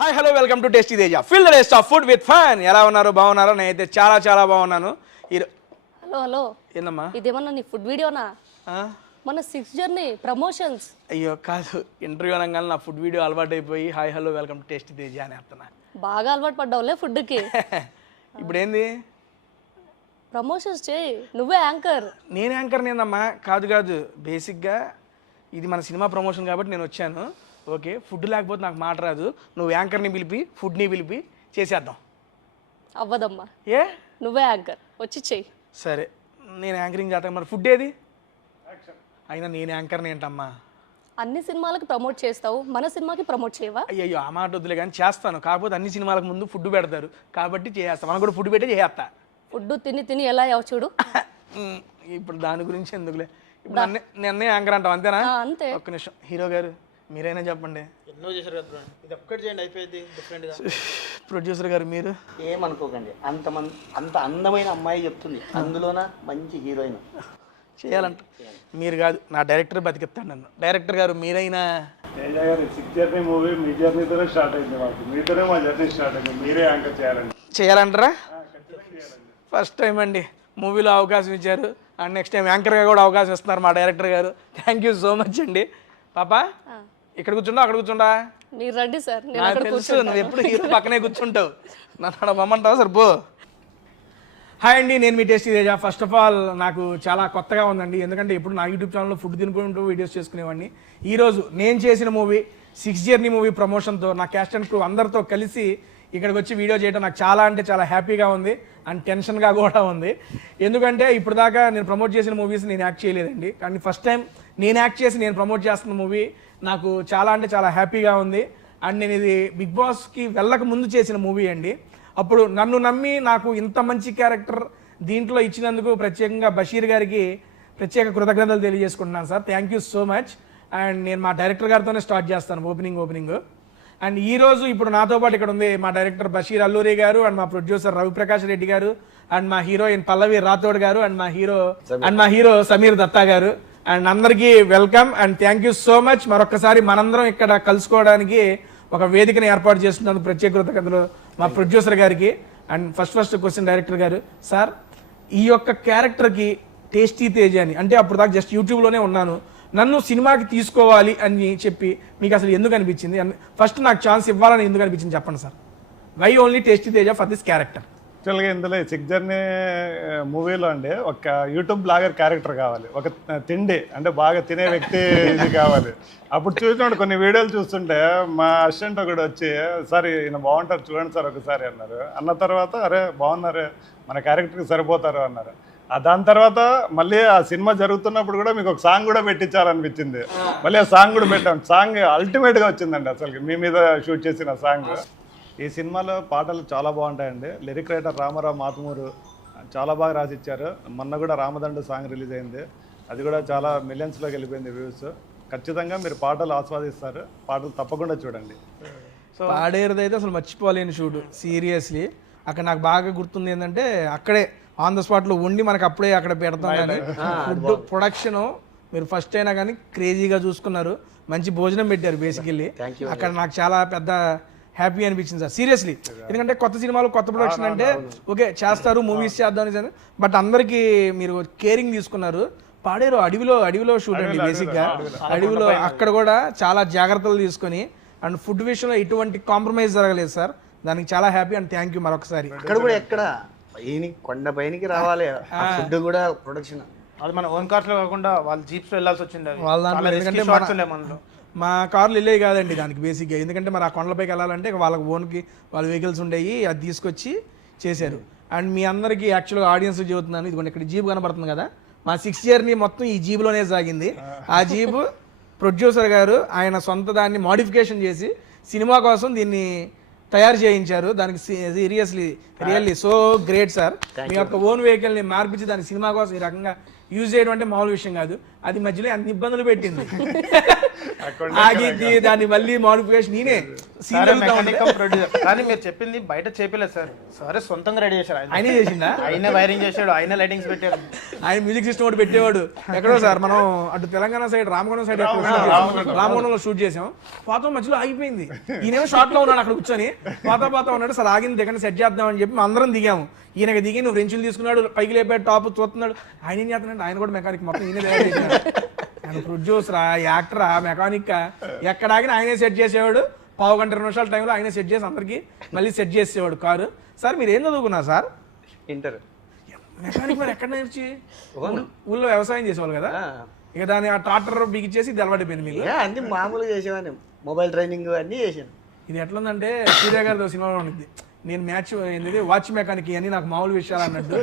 Hi hello welcome to tasty Teja fill the taste of food with fun. ఎలా ఉన్నారు? బాగున్నారా? నేనైతే చాలా చాలా బాగున్నాను. హలో ఏందమ్మా ఇదేమన్నా నీ ఫుడ్ వీడియోనా? మన 6 జర్నీ ప్రమోషన్స్. అయ్యో కాదు, ఇంటర్వ్యూ అనగానే నా ఫుడ్ వీడియో అలవాటు అయిపోయి hi hello welcome to tasty Teja అని అర్థనా. బాగా అలవాటు పడ్డావులే ఫుడ్కి. ఇప్పుడు ఏంది? ప్రమోషన్స్ చేయి, నువ్వే యాంకర్. నేను యాంకర్ నేనమ్మా. కాదు కాదు, బేసిక్గా ఇది మన సినిమా ప్రమోషన్ కాబట్టి నేను వచ్చాను. ఓకే, ఫుడ్ లేకపోతే నాకు మాట రాదు. నువ్వు యాంకర్ని పిలిపి ఫుడ్ని పిలిపి చేసేద్దాం. అవ్వదమ్మా, ఏ నువ్వే యాంకర్, వచ్చి చెయ్యి. సరే, నేను యాంకరింగ్ చేస్తాను. మరి ఫుడ్ ఏది? అయినా నేను యాంకర్ని ఏంటమ్మా? అన్ని సినిమాలకు ప్రమోట్ చేస్తావు, మన సినిమాకి ప్రమోట్ చేయవా? అయ్యో ఆ మాట వద్దులే కానీ చేస్తాను. కాకపోతే అన్ని సినిమాలకు ముందు ఫుడ్ పెడతారు కాబట్టి చేస్తాను. మనం కూడా ఫుడ్ పెట్టే చేస్తా. ఫుడ్ తిని తిని ఎలా అయ్యావు చూడు. ఇప్పుడు దాని గురించి ఎందుకులే. ఇప్పుడు నన్నే యాంకర్ అంటాం అంతేనా? అంతే. ఒక్క నిమిషం, హీరో గారు మీరైనా చెప్పండి. ఎన్నో చేశారు కదా బ్రో, ఇది ఒక్కటి చేయండి అయిపోయింది డిఫరెంట్గా. ప్రొడ్యూసర్ గారు మీరు ఏమనుకోకండి, అంత అందమైన అమ్మాయి చెప్తుంది, అందులోన మంచి హీరోయిన్ చేయాలంట. మీరు కాదు, నా డైరెక్టర్ బతికిస్తాడు నన్ను. డైరెక్టర్ గారు మీరైనా. తేజ గారు 6 జర్నీ మూవీ మీ జర్నీతోనే స్టార్ట్ అయింది. మాకు మీతోనే మా జర్నీ స్టార్ట్ అయింది. మీరే యాంకర్ చేయాలండి. చేయాలంటారా? ఫస్ట్ టైం అండి మూవీలో అవకాశం ఇచ్చారు, అండ్ నెక్స్ట్ టైం యాంకర్గా కూడా అవకాశం ఇస్తున్నారు మా డైరెక్టర్ గారు. థ్యాంక్ యూ సో మచ్ అండి. పాప ఇక్కడ కూర్చుంటా అక్కడ కూర్చుంటా? మీరు రండి సార్, నేను నాకు అక్కడ తెలుసు, కూర్చుంటాను. నువ్వు ఎప్పుడు హీరో పక్కనే కూర్చుంటావు. నన్ను అక్కడ పొమ్మంటావు సరిపో. హాయ్ అండి, నేను మీ tasty Teja. First of all నాకు చాలా కొత్తగా ఉందండి, ఎందుకంటే ఇప్పుడు నా యూట్యూబ్ ఛానల్లో ఫుడ్ తినుకుంటూ వీడియోస్ చేసుకునేవాడిని. ఈరోజు నేను చేసిన మూవీ 6 జర్నీ మూవీ ప్రమోషన్తో నా క్యాస్ట్ అండ్ క్రూ అందరితో కలిసి ఇక్కడికి వచ్చి వీడియో చేయడం నాకు చాలా అంటే చాలా హ్యాపీగా ఉంది అండ్ టెన్షన్గా కూడా ఉంది. ఎందుకంటే ఇప్పుడు దాకా నేను ప్రమోట్ చేసిన మూవీస్ నేను యాక్ట్ చేయలేదండి, కానీ ఫస్ట్ టైం నేను యాక్ట్ చేసి నేను ప్రమోట్ చేస్తున్న మూవీ నాకు చాలా అంటే చాలా హ్యాపీగా ఉంది. అండ్ నేను ఇది బిగ్ బాస్కి వెళ్ళక ముందు చేసిన మూవీ అండి. అప్పుడు నన్ను నమ్మి నాకు ఇంత మంచి క్యారెక్టర్ దీంట్లో ఇచ్చినందుకు ప్రత్యేకంగా బషీర్ గారికి ప్రత్యేక కృతజ్ఞతలు తెలియజేసుకుంటున్నాను sir. Thank you so much. And నేను మా డైరెక్టర్ గారితోనే స్టార్ట్ చేస్తాను ఓపెనింగ్. అండ్ ఈరోజు ఇప్పుడు నాతో పాటు ఇక్కడ ఉంది మా డైరెక్టర్ బషీర్ అల్లూరి గారు, అండ్ మా ప్రొడ్యూసర్ రవిప్రకాష్ రెడ్డి గారు, అండ్ మా హీరోయిన్ పల్లవి రాథోడ్ గారు, అండ్ మా హీరో సమీర్ దత్తా గారు. అండ్ అందరికీ welcome and thank you so much. మరొకసారి మనందరం ఇక్కడ కలుసుకోవడానికి ఒక వేదికను ఏర్పాటు చేస్తున్నందుకు ప్రత్యేక కృతజ్ఞతలు మా ప్రొడ్యూసర్ గారికి. అండ్ ఫస్ట్ క్వశ్చన్ డైరెక్టర్ గారు, సార్ ఈ యొక్క క్యారెక్టర్కి టేస్టీ తేజ అని అంటే అప్పుడు దాకా జస్ట్ యూట్యూబ్లోనే ఉన్నాను, నన్ను సినిమాకి తీసుకోవాలి అని చెప్పి మీకు అసలు ఎందుకు అనిపించింది? ఫస్ట్ నాకు ఛాన్స్ ఇవ్వాలని ఎందుకు అనిపించింది చెప్పండి sir. Why only tasty Teja for this character? యాక్చువల్గా ఇందులో 6 జర్నీ మూవీలో అండి ఒక యూట్యూబ్ బ్లాగర్ క్యారెక్టర్ కావాలి, ఒక తిండి అంటే బాగా తినే వ్యక్తి ఇది కావాలి. అప్పుడు చూసినప్పుడు కొన్ని వీడియోలు చూస్తుంటే మా అసిస్టెంట్ ఒకటి వచ్చి, సార్ ఈయన బాగుంటారు చూడండి సార్ ఒకసారి అన్నారు. అన్న తర్వాత అరే బాగున్నారే, మన క్యారెక్టర్కి సరిపోతారు అన్నారు. దాని తర్వాత మళ్ళీ ఆ సినిమా జరుగుతున్నప్పుడు కూడా మీకు ఒక సాంగ్ కూడా పెట్టించాలనిపించింది. మళ్ళీ ఆ సాంగ్ కూడా పెట్టాం. సాంగ్ అల్టిమేట్గా వచ్చిందండి అసలు మీ మీద షూట్ చేసిన సాంగ్. ఈ సినిమాలో పాటలు చాలా బాగుంటాయండి. లిరిక్ రైటర్ రామారావు మాతుమూరు చాలా బాగా రాసిచ్చారు. మొన్న కూడా రామదండు సాంగ్ రిలీజ్ అయింది, అది కూడా చాలా మిలియన్స్లోకి వెళ్ళిపోయింది వ్యూస్. ఖచ్చితంగా మీరు పాటలు ఆస్వాదిస్తారు, పాటలు తప్పకుండా చూడండి. సో పాడేరుది అయితే అసలు మర్చిపోలేని షూట్, సీరియస్లీ. అక్కడ నాకు బాగా గుర్తుంది ఏంటంటే అక్కడే ఆన్ ద స్పాట్లో వండి మనకు అప్పుడే అక్కడ పెడతాం. కానీ ఫుడ్ ప్రొడక్షన్ మీరు ఫస్ట్ అయినా కానీ క్రేజీగా చూసుకున్నారు, మంచి భోజనం పెట్టారు బేసికల్లీ. అక్కడ నాకు చాలా పెద్ద హ్యాపీ అనిపించింది సార్, సీరియస్లీ. ఎందుకంటే కొత్త సినిమాలు కొత్త ప్రొడక్షన్ అంటే ఓకే చేస్తారు, మూవీస్ చేద్దాం, బట్ అందరికీ మీరు కేరింగ్ తీసుకున్నారు. పాడేరు అడవిలో షూట్ అండి బేసిక్గా. అడవిలో అక్కడ కూడా చాలా జాగ్రత్తలు తీసుకొని అండ్ ఫుడ్ విషయంలో ఎటువంటి కాంప్రమైజ్ జరగలేదు సార్. దానికి చాలా హ్యాపీ అండ్ థ్యాంక్ యూ మరొకసారి. అక్కడ కూడా ఎక్కడ కొండ పైనకి రావాలి, ఫుడ్ కూడా ప్రొడక్షన్ అది మన ఓన్ కార్స్ లో కాకుండా వాళ్ళు జీప్స్ వెళ్ళాల్సి వచ్చింది వాళ్ళ దాంట్లో. ఎందుకంటే మా కార్లు వెళ్ళేవి కాదండి దానికి బేసిక్గా, ఎందుకంటే మరి ఆ కొండలపైకి వెళ్ళాలంటే వాళ్ళకి ఓన్కి వాళ్ళ వెహికల్స్ ఉండేవి, అది తీసుకొచ్చి చేశారు. అండ్ మీ అందరికీ యాక్చువల్గా ఆడియన్స్ చెబుతున్నాను, ఇదిగోండి ఇక్కడ జీప్ కనబడుతుంది కదా, మా 6 జర్నీ మొత్తం ఈ జీబ్లోనే సాగింది. ఆ జీప్ ప్రొడ్యూసర్ గారు ఆయన సొంత దాన్ని మోడిఫికేషన్ చేసి సినిమా కోసం దీన్ని తయారు చేయించారు. దానికి రియల్లీ సో గ్రేట్ సార్. మీ యొక్క ఓన్ వెహికల్ని మార్పించి దాని సినిమా కోసం ఈ రకంగా యూజ్ చేయడం అంటే మామూలు విషయం కాదు. అది మధ్యలో అన్ని ఇబ్బందులు పెట్టింది. ఆగిద్ది, దాన్ని మళ్ళీ మాడిఫికేషన్ నేనే ప్రొడ్యూసర్. కానీ మీరు చెప్పింది బయట చెప్పలేదు సార్, సరే సొంతంగా రెడీ చేశారు. ఆయనే చేసిందా? ఆయన వైరింగ్ చేశాడు, ఆయన లైటింగ్స్ పెట్టాడు, ఆయన మ్యూజిక్ సిస్టమ్ ఒకటి పెట్టేవాడు. ఎక్కడో సార్ మనం అటు తెలంగాణ సైడ్ రామగుండం సైడ్ రామగుండంలో షూట్ చేసాం. పోతాం మధ్యలో ఆగిపోయింది. ఈయనేమో షార్ట్ లో ఉన్నాడు అక్కడ కూర్చొని, పోతా ఉన్నాడు. సార్ ఆగింది దిగండి సెట్ చేద్దామని చెప్పి అందరం దిగాము. ఈయనకి దిగి నువ్వు రెంచులు తీసుకున్నాడు, పైకి లేపాడు, టాప్ చూస్తున్నాడు. ఆయన ఏం చేస్తున్నాడు, ఆయన కూడా మెకానిక్ మొత్తం ఈయన తయారు చేసినాడు. ఆయన ప్రొడ్యూసరా, యాక్టరా, మెకానిక్ ఎక్కడ ఆగినా ఆయనే సెట్ చేసేవాడు. 15-20 నిమిషాల టైంలో ఆయనే సెట్ చేసి అందరికి మళ్ళీ సెట్ చేసేవాడు కారు. సార్ మీరు ఏం చదువుకున్నారు సార్? ఇంటర్ మెకానిక్ మరి ఎక్కడ నేర్చి? ఊళ్ళో వ్యవసాయం చేసేవాళ్ళు కదా, ఇక దాన్ని ఆ ట్రాక్టర్ బిగిచ్చేసి ఇది అలవాటైపోయింది మీకు. అన్ని మామూలుగా చేసేవాడిని, మొబైల్ ట్రైనింగ్ అన్నీ చేశాను. ఇది ఎట్లుందంటే సూర్య గారితో సినిమాలో ఉంటుంది, నేను మ్యాచ్ ఏంటి వాచ్ మెకానిక్ అని నాకు మామూలు విషయాలు అన్నట్టు.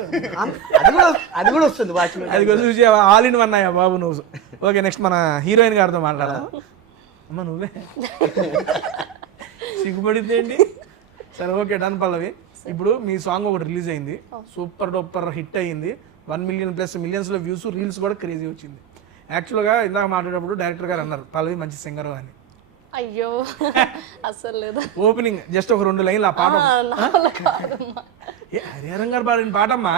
అది కూడా వస్తుంది వాచ్మెన్. అది కూడా చూసి ఆల్ ఇన్ వన్ అయ్యా బాబు నువ్వు. ఓకే, నెక్స్ట్ మన హీరోయిన్ గారితో మాట్లాడదాం. అమ్మ నువ్వే సిగ్గుపడింది ఏంటి? సరే ఓకే డన్ పల్లవి. ఇప్పుడు మీ సాంగ్ ఒకటి రిలీజ్ అయింది, సూపర్ డూపర్ హిట్ అయ్యింది. 1 మిలియన్ ప్లస్ మిలియన్స్లో వ్యూస్, రీల్స్ కూడా క్రేజీ వచ్చింది. యాక్చువల్గా ఇందాక మాట్లాడేటప్పుడు డైరెక్టర్ గారు అన్నారు పల్లవి మంచి సింగర్ అని. అయ్యో అస్సలు లేదు. ఓపెనింగ్ జస్ట్ ఒక 2 లైన్లు ఆ పాట. హరిహరన్ గారు పాడిన పాటమ్మా,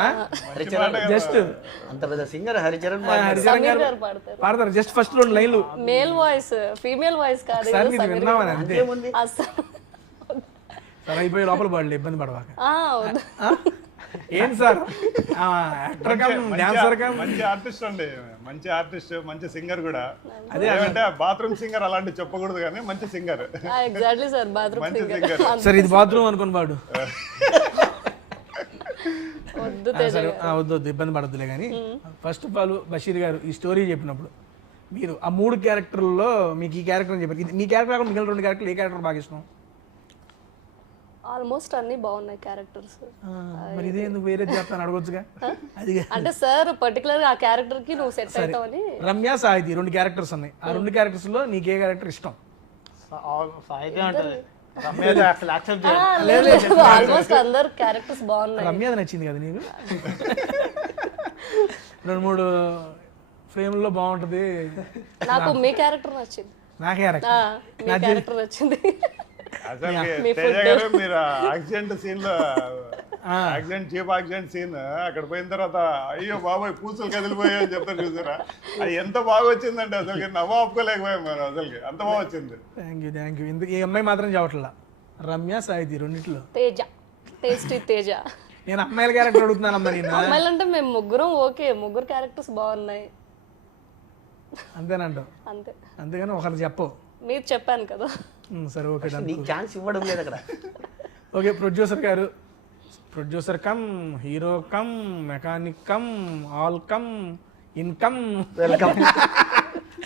జస్ట్ అంత పెద్ద సింగర్ హరిచరణ్ హరిహరన్ గారు పాడతారు. జస్ట్ ఫస్ట్ 2 లైన్లు మేల్ వాయిస్, ఫీమేల్ వాయిస్ కాదు. సార్ మీరు విన్నామని అంతే. అస్సలు సార్ అయిపోయి లోపల పడలే, ఇబ్బంది పడవాక. వద్దు. ఏం sir actor come dancer come మంచి ఆర్టిస్ట్ అండి, మంచి ఆర్టిస్ట్, మంచి సింగర్ కూడా. అదే అంటే బాత్రూమ్ సింగర్ అలాంటి చెప్పకూడదు కానీ మంచి సింగర్. ఎగ్జాక్ట్లీ సార్, బాత్రూమ్ మంచి సింగర్. సింగర్. సార్ ఇది బాత్రూమ్ అనుకుని పాడు. వద్దు సరే వద్దు ఇబ్బంది పడద్దులే కానీ. ఫస్ట్ ఆఫ్ ఆల్ బషీర్ గారు ఈ స్టోరీ చెప్పినప్పుడు మీరు ఆ 3 క్యారెక్టర్లలో మీకు ఈ క్యారెక్టర్ అని చెప్పారు. మీ క్యారెక్టర్ కాకుండా మిగిలిన 2 క్యారెక్టర్లు ఏ క్యారెక్టర్ బాగా ఇష్టం? ఆల్మోస్ట్ అన్ని బాగున్నాయి క్యారెక్టర్స్. మరి ఇదే ఎందుకు వేరే చెప్తాను అడగొచ్చుగా. అది అంటే సార్ పర్టికులర్ ఆ క్యారెక్టర్ కి నువ్వు సెట్ అవుతావని. రమ్య సాహితి 2 క్యారెక్టర్స్ ఉన్నాయి. ఆ 2 క్యారెక్టర్స్ లో నీకు ఏ క్యారెక్టర్ ఇష్టం? సాయితే ఉంటుంది. అసలు యాక్సెప్ట్ చేయాలి. ఆల్మోస్ట్ అందరు క్యారెక్టర్స్ బాగున్నాయి. రమ్య నచ్చింది కదా నీకు? 2-3 ఫ్రేమ్లో బాగుంటది. నాకు మీ క్యారెక్టర్ నచ్చింది. నా క్యారెక్టర్ మీ క్యారెక్టర్ నచ్చింది. అసలు తేజ గారు మీరు యాక్సిడెంట్ సీన్ లో చీప్ యాక్సిడెంట్ సీన్ అక్కడ పోయిన తర్వాత అయ్యో బాబాయ్ పూసలు కదిలిపోయాయి అని చెప్తారు చూసారా, అది ఎంత బాగా వచ్చిందంటే అసలు నవ్వు ఆపుకోలేకపోయాం మనం, అసలు అంత బాగా వచ్చింది. Thank you. ఇందుకు ఈ అమ్మాయి మాత్రం చెప్పట్లా, రమ్య సాయితి రెండిట్లో తేజ, టేస్టీ తేజ. నేను అమ్మాయిల క్యారెక్టర్ అడుగుతున్నానమ్మా. నేను అమ్మాయిలంటే మేము ముగ్గురం ఓకే, 3 క్యారెక్టర్స్ బాగున్నాయి అంతేనంట. అంతే, అంతేగాని ఒకరు చెప్పవు. మీరు చెప్పాను కదా. సరే ఓకే నీకు ఛాన్స్ ఇవ్వడం లేదు అక్కడ. Okay producer garu, producer cum hero cum mechanic cum all cum income welcome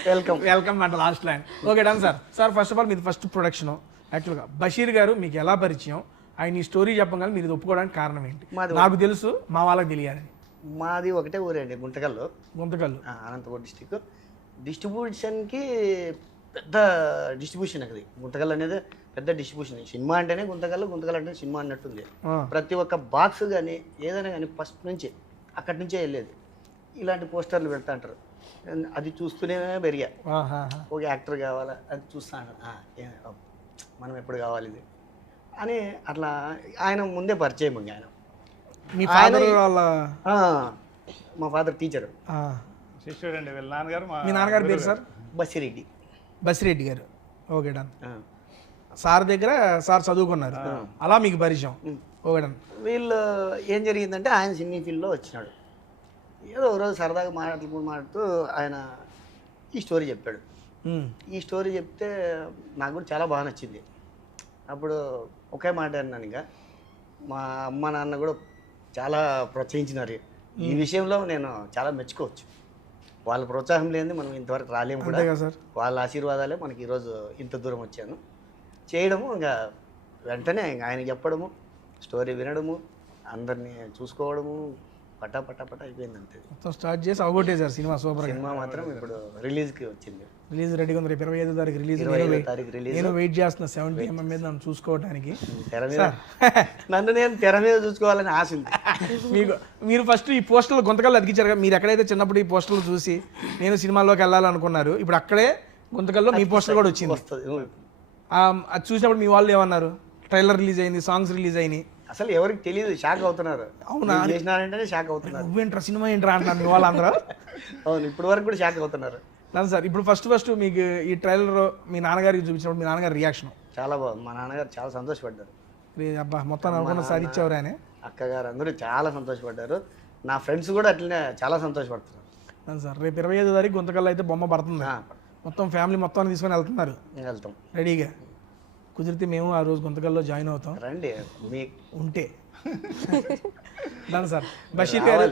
welcome welcome అంట last line. Okay done sir. Sir first of all మీది ఫస్ట్ ప్రొడక్షన్. యాక్చువల్గా బషీర్ గారు మీకు ఎలా పరిచయం, ఆయన ఈ స్టోరీ చెప్పగానే మీరు ఇది ఒప్పుకోవడానికి కారణం ఏంటి? నాకు తెలుసు, మా వాళ్ళకి తెలియాలని. మాది ఒకటే ఊరండి, గుంతకల్లు. అనంతపురం డిస్టిక్. డిస్ట్రిబ్యూషన్కి పెద్ద డిస్ట్రిబ్యూషన్ అది. గుంతకల్లు అనేది పెద్ద డిస్ట్రిబ్యూషన్. సినిమా అంటేనే గుంతకల్లు, గుంతకల్లు అంటే సినిమా అన్నట్టుంది. ప్రతి ఒక్క బాక్స్ కానీ ఏదైనా కానీ ఫస్ట్ నుంచి అక్కడి నుంచే వెళ్ళేది. ఇలాంటి పోస్టర్లు పెడతా అంటారు, అది చూస్తూనే పెరిగా. ఒక యాక్టర్ కావాలా, అది చూస్తాను, మనం ఎప్పుడు కావాలి ఇది అని. అట్లా ఆయన ముందే పరిచయం ఉంది. ఆయన మీ ఫాదర్ వాళ్ళ మా ఫాదర్ టీచర్, శిష్యుడు అండి వీళ్ళ నాన్నగారు. మీ నాన్నగారు పేరు సార్? బసిరెడ్డి. బసిరెడ్డి గారు. Okay done. సార్ దగ్గర సార్ చదువుకున్నారు, అలా మీకు పరిచయం. Okay done. వీళ్ళు ఏం జరిగిందంటే ఆయన సినీ ఫీల్డ్లో వచ్చినాడు. ఏదో ఒకరోజు సరదాగా మాట్లాడుతూ ఆయన ఈ స్టోరీ చెప్పాడు. ఈ స్టోరీ చెప్తే నాకు కూడా చాలా బాగా నచ్చింది. అప్పుడు ఒకే మాట అన్నాను, ఇంకా మా అమ్మ నాన్న కూడా చాలా ప్రోత్సహించినారు ఈ విషయంలో. నేను చాలా మెచ్చుకోవచ్చు. వాళ్ళ ప్రోత్సాహం లేనిది మనం ఇంతవరకు రాలేము కూడా. వాళ్ళ ఆశీర్వాదాలే మనకి ఈరోజు ఇంత దూరం వచ్చాను. చేయడము ఇంకా వెంటనే ఆయన చెప్పడము, స్టోరీ వినడము, అందరినీ చూసుకోవడము, పటా పటా పటా అయిపోయింది అంతే. మొత్తం స్టార్ట్ చేసి అవగొట్టేశారు సినిమా సూపర్గా. సినిమా మాత్రం ఇప్పుడు రిలీజ్కి వచ్చింది. రిలీజ్ రెడీగా ఉంది. రేపు 25వ తారీఖు రిలీజ్. 25వ తారీఖు రిలీజ్. నేను వెయిట్ చేస్తున్నా 70mm మీద నన్ను చూసుకోవడానికి. తెర మీద నన్ను నేను తెర మీద చూసుకోవాలని ఆశ ఉంది. మీరు ఫస్ట్ ఈ పోస్టర్లు గుంతకల్లో అతికించారు కదా, మీరు ఎక్కడైతే చిన్నప్పుడు ఈ పోస్టర్లు చూసి నేను సినిమాల్లోకి వెళ్ళాలనుకున్నారు, ఇప్పుడు అక్కడే గుంతకల్లో మీ పోస్టర్ కూడా వచ్చింది. వస్తుంది. అది చూసినప్పుడు మీ వాళ్ళు ఏమన్నారు? ట్రైలర్ రిలీజ్ అయింది, సాంగ్స్ రిలీజ్ అయినాయి, అసలు ఎవరికి తెలియదు, షాక్ అవుతున్నారు. అవునా? చేసినారంటేనే షాక్ అవుతున్నారు. నువ్వేంట్రా సినిమా ఏంట్రా అంటున్నారు మీ వాళ్ళందరూ. అవును, ఇప్పుడు వరకు కూడా షాక్ అవుతున్నారు. లేదు సార్, ఇప్పుడు ఫస్ట్ మీకు ఈ ట్రైలర్ మీ నాన్నగారికి చూపించినప్పుడు మీ నాన్నగారి రియాక్షన్? చాలా బాగుంది. మా నాన్నగారు చాలా సంతోషపడ్డారు. అబ్బా మొత్తం అనుకున్న సాధించేవారు అని. అక్కగారు అందరూ చాలా సంతోషపడ్డారు. నా ఫ్రెండ్స్ కూడా అట్లనే చాలా సంతోషపడుతున్నారు. లేదు సార్, రేపు 25వ తారీఖు గుంతకల్లో అయితే బొమ్మ పడుతుంది. మొత్తం ఫ్యామిలీ మొత్తం తీసుకొని వెళ్తున్నారు వెళ్తాం రెడీగా. కుదిరితే మేము ఆ రోజు గుంతకల్లో జాయిన్ అవుతాం. రండి మీ ఉంటే. దాని సార్ బషీర్ గారు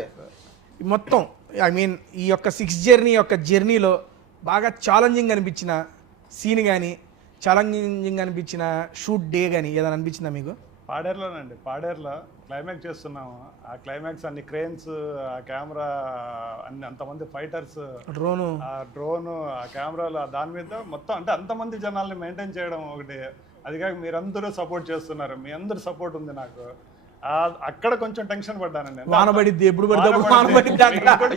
మొత్తం ఈ యొక్క 6 జర్నీలో బాగా ఛాలెంజింగ్ అనిపించిన సీన్ కానీ, ఛాలెంజింగ్ అనిపించిన షూట్ డే కానీ ఏదైనా అనిపించిందా మీకు? పాడేరులోనండి. పాడేరులో క్లైమాక్స్ చేస్తున్నాము. ఆ క్లైమాక్స్ అన్ని క్రేన్స్, ఆ కెమెరా, అంతమంది ఫైటర్స్, ఆ డ్రోను, ఆ కెమెరాలు, దాని మీద మొత్తం అంటే అంతమంది జనాల్ని మెయింటైన్ చేయడం ఒకటి. అది కాక మీరందరూ సపోర్ట్ చేస్తున్నారు, మీ అందరు సపోర్ట్ ఉంది నాకు. అక్కడ కొంచెం టెన్షన్ పడ్డానండి. వానబడిద్ది, ఎప్పుడు పడితే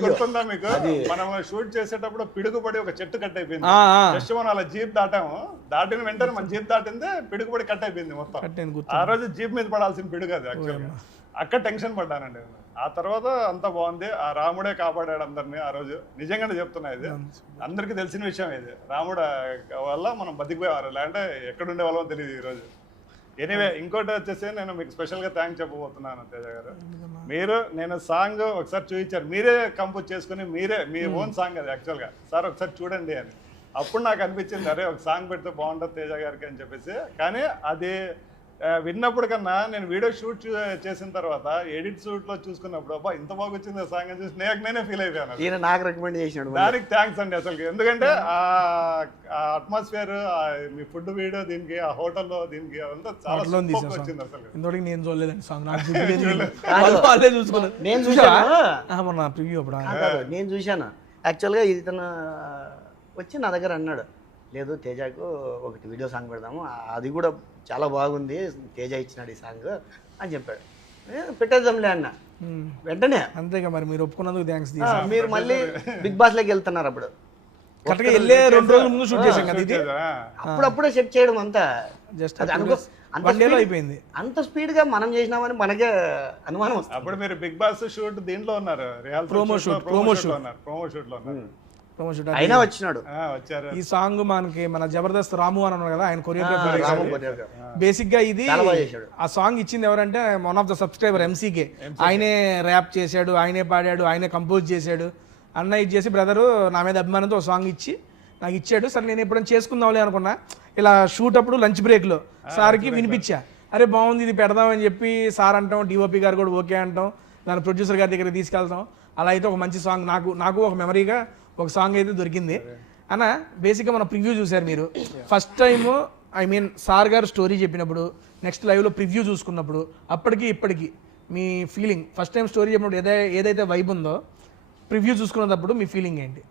గుర్తుందా మీకు? మనం షూట్ చేసేటప్పుడు పిడుగుపడి ఒక చెట్టు కట్ అయిపోయింది. జస్ట్ మనం అలా జీప్ దాటాము, దాటిన వెంటనే మన జీప్ దాటిందే పిడుగుపడి కట్ అయిపోయింది మొత్తం. ఆ రోజు జీప్ మీద పడాల్సిన పిడుగు అది యాక్చువల్గా. అక్కడ టెన్షన్ పడ్డానండి. ఆ తర్వాత అంతా బాగుంది. ఆ రాముడే కాపాడాడు అందరినీ ఆ రోజు. నిజంగానే చెప్తున్నా, ఇది అందరికీ తెలిసిన విషయం. ఇది రాముడు వల్ల మనం బతికిపోయేవారు, లేదంటే ఎక్కడుండే వాళ్ళమో తెలియదు ఈరోజు. ఎనీవే, ఇంకోటి వచ్చేసి నేను మీకు స్పెషల్గా థ్యాంక్స్ చెప్పబోతున్నాను తేజ గారు. నేను సాంగ్ ఒకసారి చూపించారు, మీరే కంపోజ్ చేసుకుని మీరే మీ ఓన్ సాంగ్ అది యాక్చువల్గా. సార్ ఒకసారి చూడండి అని. అప్పుడు నాకు అనిపించింది, అరే ఒక సాంగ్ పెడితే బాగుంటుంది తేజ గారికి అని చెప్పేసి. కానీ అది విన్నప్పుడు కన్నా నేను వీడియో షూట్ చేసిన తర్వాత ఎడిట్ షూట్ లో చూసుకున్నప్పుడు అబ్బా ఇంత బాగా వచ్చింది ఆ సాంగ్ అని చూసి నేనే ఫీల్ అయిపోయాను. నాకు రికమెండ్ చేసినాడు. దానికి థ్యాంక్స్ అండి అసలు. ఎందుకంటే ఆ అట్మాస్ఫియర్, మీ ఫుడ్ వీడియో, దీనికి ఆ హోటల్లో, దీనికి అదంతా చాలా వచ్చింది అసలు. ఇంతవరకు నేను చూడలేదండి సాంగ్. నేను చూశాను యాక్చువల్గా. ఇది తను వచ్చి నా దగ్గర అన్నాడు, లేదు తేజకు ఒకటి వీడియో సాంగ్ పెడదాము, అది కూడా చాలా బాగుంది, తేజ ఇచ్చినాడు ఈ సాంగ్ అని చెప్పాడు. పెట్టేద్దాంలే అన్న వెంటనే. అంతేగా మరి, మీరు ఒప్పుకున్నందుకు థ్యాంక్స్. మీరు మళ్ళీ బిగ్ బాస్ లోకి వెళ్తున్నారు. అప్పుడు కరెక్ట్గా వెళ్ళే 2 రోజుల ముందు షూట్ చేసాం కదా ఇది. అప్పుడప్పుడే సెట్ చేయడం అంతా జస్ట్ అయిపోయింది. అంత స్పీడ్ గా మనం చేసినామని మనకే అనుమానం వస్తుంది. అప్పుడు మీరు బిగ్ బాస్ షూట్ దీంట్లో ఉన్నారు, ప్రోమో షూట్ లో ఉన్నారు. అయినా వచ్చినాడు. ఈ సాంగ్ మన జబర్దస్త్ రాము అని ఉన్నాడు కదా, ఆయన కొరియోగ్రాఫర్. బేసిక్ గా ఇది ఆ సాంగ్ ఇచ్చింది ఎవరంటే వన్ ఆఫ్ ద సబ్స్క్రైబర్ ఎంసీకే. ఆయనే ర్యాప్ చేశాడు, ఆయనే పాడాడు, ఆయనే కంపోజ్ చేశాడు. అన్న ఇది చేసి బ్రదరు నా మీద అభిమానంతో ఒక సాంగ్ ఇచ్చి నాకు ఇచ్చాడు. సరే నేను ఎప్పుడైనా చేసుకుందాంలే అనుకున్నా. ఇలా షూట్ అప్పుడు లంచ్ బ్రేక్ లో సార్కి వినిపించా, అరే బాగుంది ఇది పెడదామని చెప్పి సార్ అంటాం, డిఓపి గారు కూడా ఓకే అంటాం, దాని ప్రొడ్యూసర్ గారి దగ్గరికి తీసుకెళ్తాం. అలా అయితే ఒక మంచి సాంగ్ నాకు ఒక మెమరీగా ఒక సాంగ్ అయితే దొరికింది అన్న. బేసిక్గా మన ప్రివ్యూ చూశారు మీరు ఫస్ట్ టైము. సార్ గారు స్టోరీ చెప్పినప్పుడు, నెక్స్ట్ లైవ్లో ప్రివ్యూ చూసుకున్నప్పుడు, అప్పటికి ఇప్పటికి మీ ఫీలింగ్, ఫస్ట్ టైం స్టోరీ చెప్పినప్పుడు ఏదైతే వైబ్ ఉందో, ప్రివ్యూ చూసుకున్నప్పుడు మీ ఫీలింగ్ ఏంటి?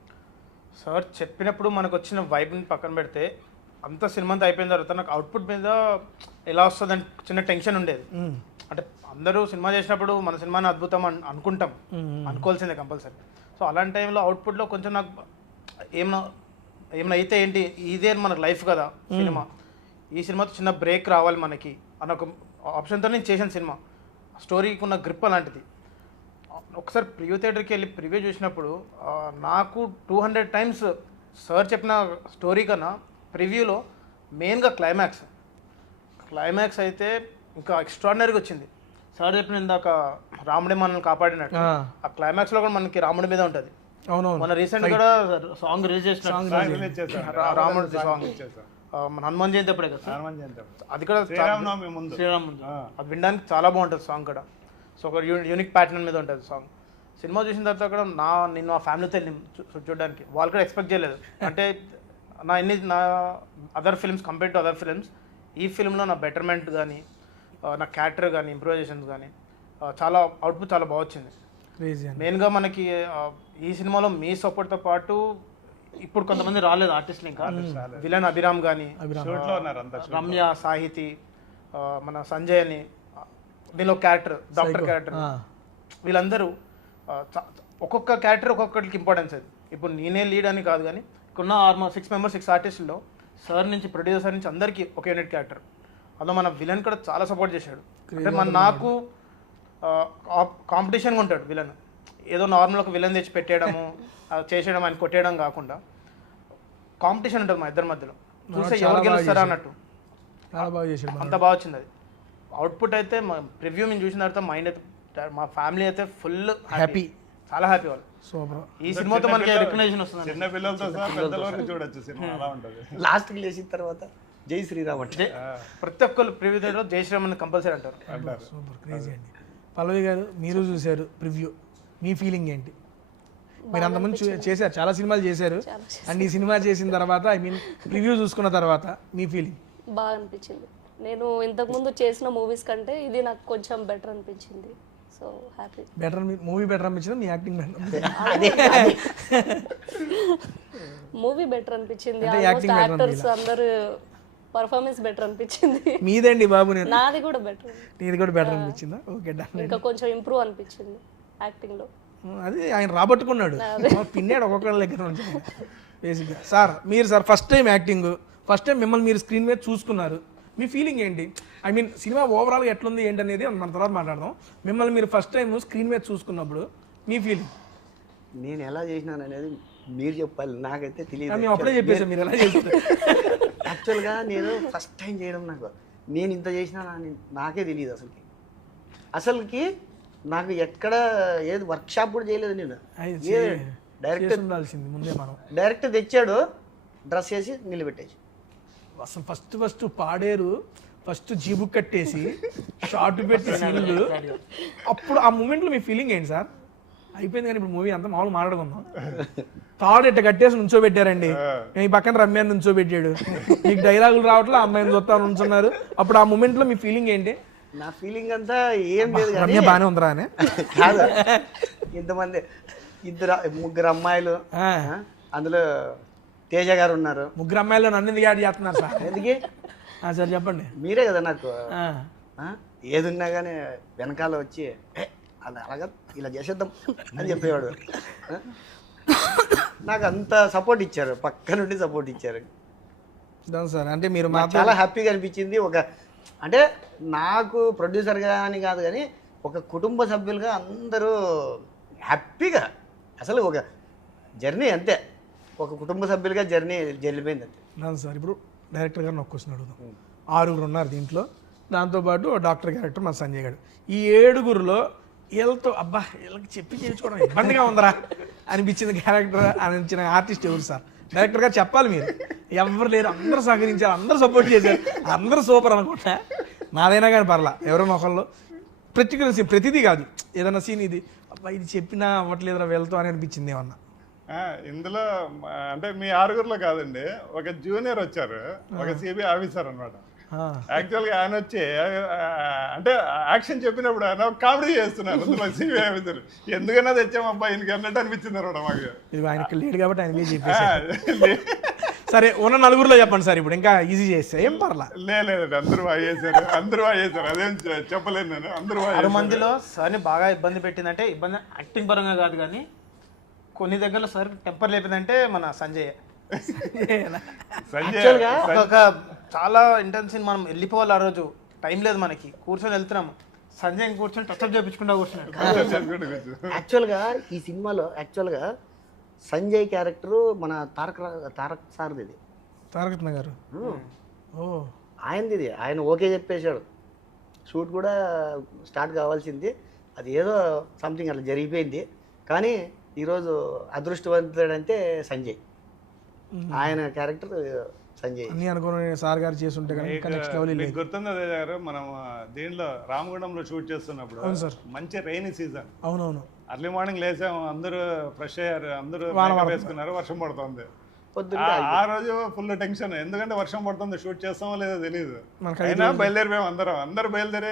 సార్ చెప్పినప్పుడు మనకు వచ్చిన వైబ్ని పక్కన పెడితే, అంత సినిమా అంతా అయిపోయిన తర్వాత నాకు అవుట్పుట్ మీద ఎలా వస్తుందని చిన్న టెన్షన్ ఉండేది. అంటే అందరూ సినిమా చేసినప్పుడు మన సినిమాని అద్భుతం అనుకుంటాం, అనుకోవాల్సిందే కంపల్సరీ. సో అలాంటి టైంలో అవుట్పుట్లో కొంచెం నాకు ఏమైనా అయితే ఏంటి, ఇదే మనకు లైఫ్ కదా సినిమా, ఈ సినిమాతో చిన్న బ్రేక్ రావాలి మనకి అన్న ఒక ఆప్షన్తో నేను చేసిన సినిమా. స్టోరీకి ఉన్న గ్రిప్ అలాంటిది. ఒకసారి ప్రివ్యూ థియేటర్కి వెళ్ళి ప్రివ్యూ చూసినప్పుడు నాకు 200 times సార్ చెప్పిన స్టోరీ కన్నా ప్రివ్యూలో మెయిన్గా క్లైమాక్స్ అయితే ఇంకా ఎక్స్ట్రాడినరీగా వచ్చింది. సార్ చెప్పిన ఇందాక రాముడే మనల్ని కాపాడినట్టు, ఆ క్లైమాక్స్లో కూడా మనకి రాముడి మీద ఉంటుంది. మన రీసెంట్ కూడా సాంగ్ రిలీజ్ చేసిన రాముడి సాంగ్ మన హనుమాన్ జయంతి అప్పుడే కదా, అది కూడా శ్రీరామ్ ముందు అది వినడానికి చాలా బాగుంటుంది సాంగ్ కూడా. సో ఒక యూనిక్ ప్యాటర్న్ మీద ఉంటుంది సాంగ్. సినిమా చూసిన తర్వాత కూడా నేను ఆ ఫ్యామిలీతో చూడడానికి, వాళ్ళు కూడా ఎక్స్పెక్ట్ చేయలేదు. అంటే నా other films compare to other films, ఈ ఫిల్మ్లో నా బెటర్మెంట్ కానీ, నా క్యారెక్టర్ కానీ, ఇంప్రూవైజేషన్స్ కానీ చాలా అవుట్పుట్ చాలా బాగా వచ్చింది. క్రేజీ అండి. మెయిన్గా మనకి ఈ సినిమాలో మీ సపోర్ట్తో పాటు ఇప్పుడు కొంతమంది రాలేదు ఆర్టిస్టులు ఇంకా. విలన్ అభిరామ్ కానీ, షూట్లో ఉన్నారు అంతా. రమ్య, సాహితి, మన సంజయ్ అని వీళ్ళ క్యారెక్టర్, డాక్టర్ క్యారెక్టర్, వీళ్ళందరూ ఒక్కొక్క క్యారెక్టర్ ఒక్కొక్కరికి ఇంపార్టెన్స్ అది. ఇప్పుడు నేనే లీడ్ అని కాదు కానీ ఇక్కడున్న ఆల్మోస్ట్ 6 మెంబర్స్ 6 ఆర్టిస్టుల్లో సార్ నుంచి ప్రొడ్యూసర్ నుంచి అందరికీ ఒక యూనిట్ క్యారెక్టర్. అందులో మన విలన్ కూడా చాలా సపోర్ట్ చేశాడు. అంటే నాకు కాంపిటీషన్గా ఉంటాడు విలన్. ఏదో నార్మల్ ఒక విలన్ తెచ్చి పెట్టేయడము చేసేయడం ఆయన కొట్టేయడం కాకుండా కాంపిటీషన్ ఉంటుంది మా ఇద్దరి మధ్యలో. చూస్తే ఎవరు గెలుస్తారా అన్నట్టు చాలా బాగా చేశాడు. అంత బాగా వచ్చింది అది. అవుట్పుట్ అయితే మా ప్రివ్యూ మేము చూసిన తర్వాత మైండ్ అయితే మా ఫ్యామిలీ అయితే ఫుల్ హ్యాపీ, చాలా హ్యాపీ వాళ్ళు. సూపర్. ఈ సినిమాతో మనకి రికగ్నైజేషన్ వస్తుంది. చిన్న పిల్లలతో సహా పెద్దల వరకు చూడొచ్చు సినిమా, అలా ఉంటుంది. లాస్ట్కి లేచిన తర్వాత జై శ్రీరామ్ అంటే ప్రతి ఒక్కరు ప్రివ్యూ దగ్గర జై శ్రీరామ్ అని కంపల్సరీ అంటారు. సూపర్ క్రేజీ అండి. పల్లవి గారు, మీరు చూశారు ప్రివ్యూ, మీ ఫీలింగ్ ఏంటి? మీరు అంతమంది చేశారు, చాలా సినిమాలు చేశారు, అండ్ ఈ సినిమా చేసిన తర్వాత ఐ మీన్ ప్రివ్యూ చూసుకున్న తర్వాత మీ ఫీలింగ్? బాగా అనిపించింది. నేను ఇంతకుముందు చేసిన మూవీస్ కంటే ఇది నాకు కొంచెం బెటర్ అనిపించింది. So happy. Better movie better అనిపించింది, మీ యాక్టింగ్ బెటర్? మూవీ బెటర్ అనిపించింది. ఆల్మోస్ట్ యాక్టర్స్ అందరూ పర్ఫార్మెన్స్ బెటర్ అనిపించింది. మీదండి బాబు, నేను నాది కూడా బెటర్. నీది కూడా బెటర్ అనిపించిందా? Okay done. ఇంకా కొంచెం ఇంప్రూవ్ అనిపించింది యాక్టింగ్ లో. అది ఆయన రాబట్టుకున్నాడు, పిన్నాడు ఒక్కొక్కరి దగ్గర నుంచి బేసిక్గా. సార్ మీరు sir first time acting, first time మిమ్మల్ని మీరు స్క్రీన్ మీద చూసుకున్నారు, మీ ఫీలింగ్ ఏంటి? ఐ మీన్ సినిమా ఓవరాల్గా ఎట్లుంది ఏంటి అనేది మన తర్వాత మాట్లాడదాం. మిమ్మల్ని మీరు ఫస్ట్ టైం స్క్రీన్ మీద చూసుకున్నప్పుడు మీ ఫీలింగ్? నేను ఎలా చేసినాను అనేది మీరు చెప్పాలి, నాకైతే తెలియదు. మేము అప్పుడే చెప్పేసాం మీరు ఎలా చేస్తారు. యాక్చువల్గా నేను ఫస్ట్ టైం చేయడం, నేను ఇంత చేసినా నాకే తెలియదు అసలుకి నాకు ఎక్కడ ఏది వర్క్షాప్ కూడా చేయలేదు నేను. డైరెక్ట్ ఉండాల్సింది ముందే, మనం డైరెక్ట్ తెచ్చాడు, డ్రెస్ వేసి నిలబెట్టేసి అసలు ఫస్ట్ పాడేరు, ఫస్ట్ జీబు కట్టేసి షార్ట్ పెట్టి సీన్లు, అప్పుడు ఆ మూమెంట్లో మీ ఫీలింగ్ ఏంటి సార్? అయిపోయింది కానీ ఇప్పుడు మూవీ అంతా మామూలు మాట్లాడుకుందాం. తాడు ఇట్ట కట్టేసి నుంచోబెట్టారండి, ఈ పక్కన రమ్యాన్ని నుంచోబెట్టాడు, మీకు డైలాగులు రావట్లే, అమ్మాయిని చూస్తా నుంచున్నారు, అప్పుడు ఆ మూమెంట్లో మీ ఫీలింగ్ ఏంటి? నా ఫీలింగ్ అంతా ఏం లేదు, రమ్య బాగానే ఉందిరా అని కాదు. ఇంతమంది ముగ్గురు అమ్మాయిలు, అందులో తేజ గారు ఉన్నారు. ముగ్గురు అమ్మాయిలు నన్ను ఎందుకు యాడ్ చేస్తున్నారు సార్? ఎందుకే సార్ చెప్పండి. మీరే కదా నాకు ఏది ఉన్నా కానీ వెనకాల వచ్చి అది అలాగా ఇలా చేసేద్దాం అని చెప్పేవాడు. నాకు అంత సపోర్ట్ ఇచ్చారు, పక్క నుండి సపోర్ట్ ఇచ్చారు సార్. అంటే మీరు చాలా హ్యాపీగా అనిపించింది. అంటే నాకు ప్రొడ్యూసర్గా అని కాదు కానీ ఒక కుటుంబ సభ్యులుగా అందరూ హ్యాపీగా, అసలు ఒక జర్నీ అంతే, ఒక కుటుంబ సభ్యులుగా జర్నీ జరిగిపోయింది అంతే. దాని సార్ ఇప్పుడు డైరెక్టర్ గారిని ఒక క్వశ్చన్ అడుగుదాం. 6 ఉన్నారు దీంట్లో, దాంతోపాటు డాక్టర్ క్యారెక్టర్ మన సంజయ్ గారు. ఈ 7గురిలో వీళ్ళతో అబ్బా వీళ్ళకి చెప్పి చేయించుకోవడం ఇబ్బందిగా ఉందరా అనిపించింది క్యారెక్టర్ అనిపించిన ఆర్టిస్ట్ ఎవరు సార్? డైరెక్టర్ గారు చెప్పాలి. మీరు ఎవరు లేరు, అందరూ సహకరించారు, అందరూ సపోర్ట్ చేశారు, అందరూ సూపర్ అనుకుంటా. నాదైనా కానీ పర్లా, ఎవరైనా ఒకళ్ళు పర్టికులర్ సీన్, ప్రతిదీ కాదు, ఏదైనా సీన్ ఇది అబ్బా ఇది చెప్పినా అవ్వట్లేదురా వీళ్ళతో అని అనిపించింది ఏమన్నా? ఇందులో అంటే మీ 6గురిలో కాదండి, ఒక జూనియర్ వచ్చారు, ఒక సిబిఐ ఆఫీసర్ అనమాట. యాక్చువల్గా ఆయన వచ్చి అంటే యాక్షన్ చెప్పినప్పుడు ఆయన కామెడీ చేస్తున్నారు అందులో సిబిఐ ఆఫీసర్. ఎందుకన్నా తెచ్చామబ్బా ఈయనకి అన్నట్టు అనిపించింది అనమాట మాకు. ఇది ఆయనకి లేడు కాబట్టి ఆయన చెప్పేసి. సరే ఉన్న 4గురిలో చెప్పండి సార్, ఇప్పుడు ఇంకా ఈజీ చేస్తే ఏం పర్లా. లేదు అందరూ బాగా చేశారు, అదేం చెప్పలేను నేను. అందరూ 6 మందిలో సార్ని బాగా ఇబ్బంది పెట్టిందంటే, ఇబ్బంది యాక్టింగ్ పరంగా కాదు కానీ కొన్ని దగ్గరలో సార్ టెంపర్ లేపిందంటే మన సంజయ్. ఒక చాలా ఇంటెన్స్ మనం వెళ్ళిపోవాలి, ఆ రోజు టైం లేదు మనకి, కూర్చొని వెళ్తున్నాము, సంజయ్ కూర్చొని టచ్అప్ చేయించుకుంటా కూర్చున్నాడు. యాక్చువల్గా ఈ సినిమాలో యాక్చువల్గా సంజయ్ క్యారెక్టరు మన తారక్ సార్ది. ఇది తారక గారు ఆయనది. ఇది ఆయన ఓకే చెప్పేశాడు, షూట్ కూడా స్టార్ట్ కావాల్సింది, అది ఏదో సంథింగ్ అట్లా జరిగిపోయింది. కానీ ఈరోజు అదృష్టవంతుడంటే సంజయ్, ఆయన క్యారెక్టర్ సంజయ్ అన్ని అనుకుని సార్ గారు చేసి ఉంటే గుర్తుంది అదే గారు. మనం దీనిలో రామగుండంలో షూట్ చేస్తున్నప్పుడు మంచి రైనీ సీజన్, అవునవును, అర్లీ మార్నింగ్ లేసాము, అందరూ ఫ్రెష్ అయ్యారు, అందరూ వేసుకున్నారు, వర్షం పడుతుంది. పొద్దున్న ఆ రోజు ఫుల్ టెన్షన్, ఎందుకంటే వర్షం పడుతుంది, షూట్ చేస్తామో లేదో తెలియదు. మనకు అయినా బయలుదేరిపోయాం అందరూ బయలుదేరి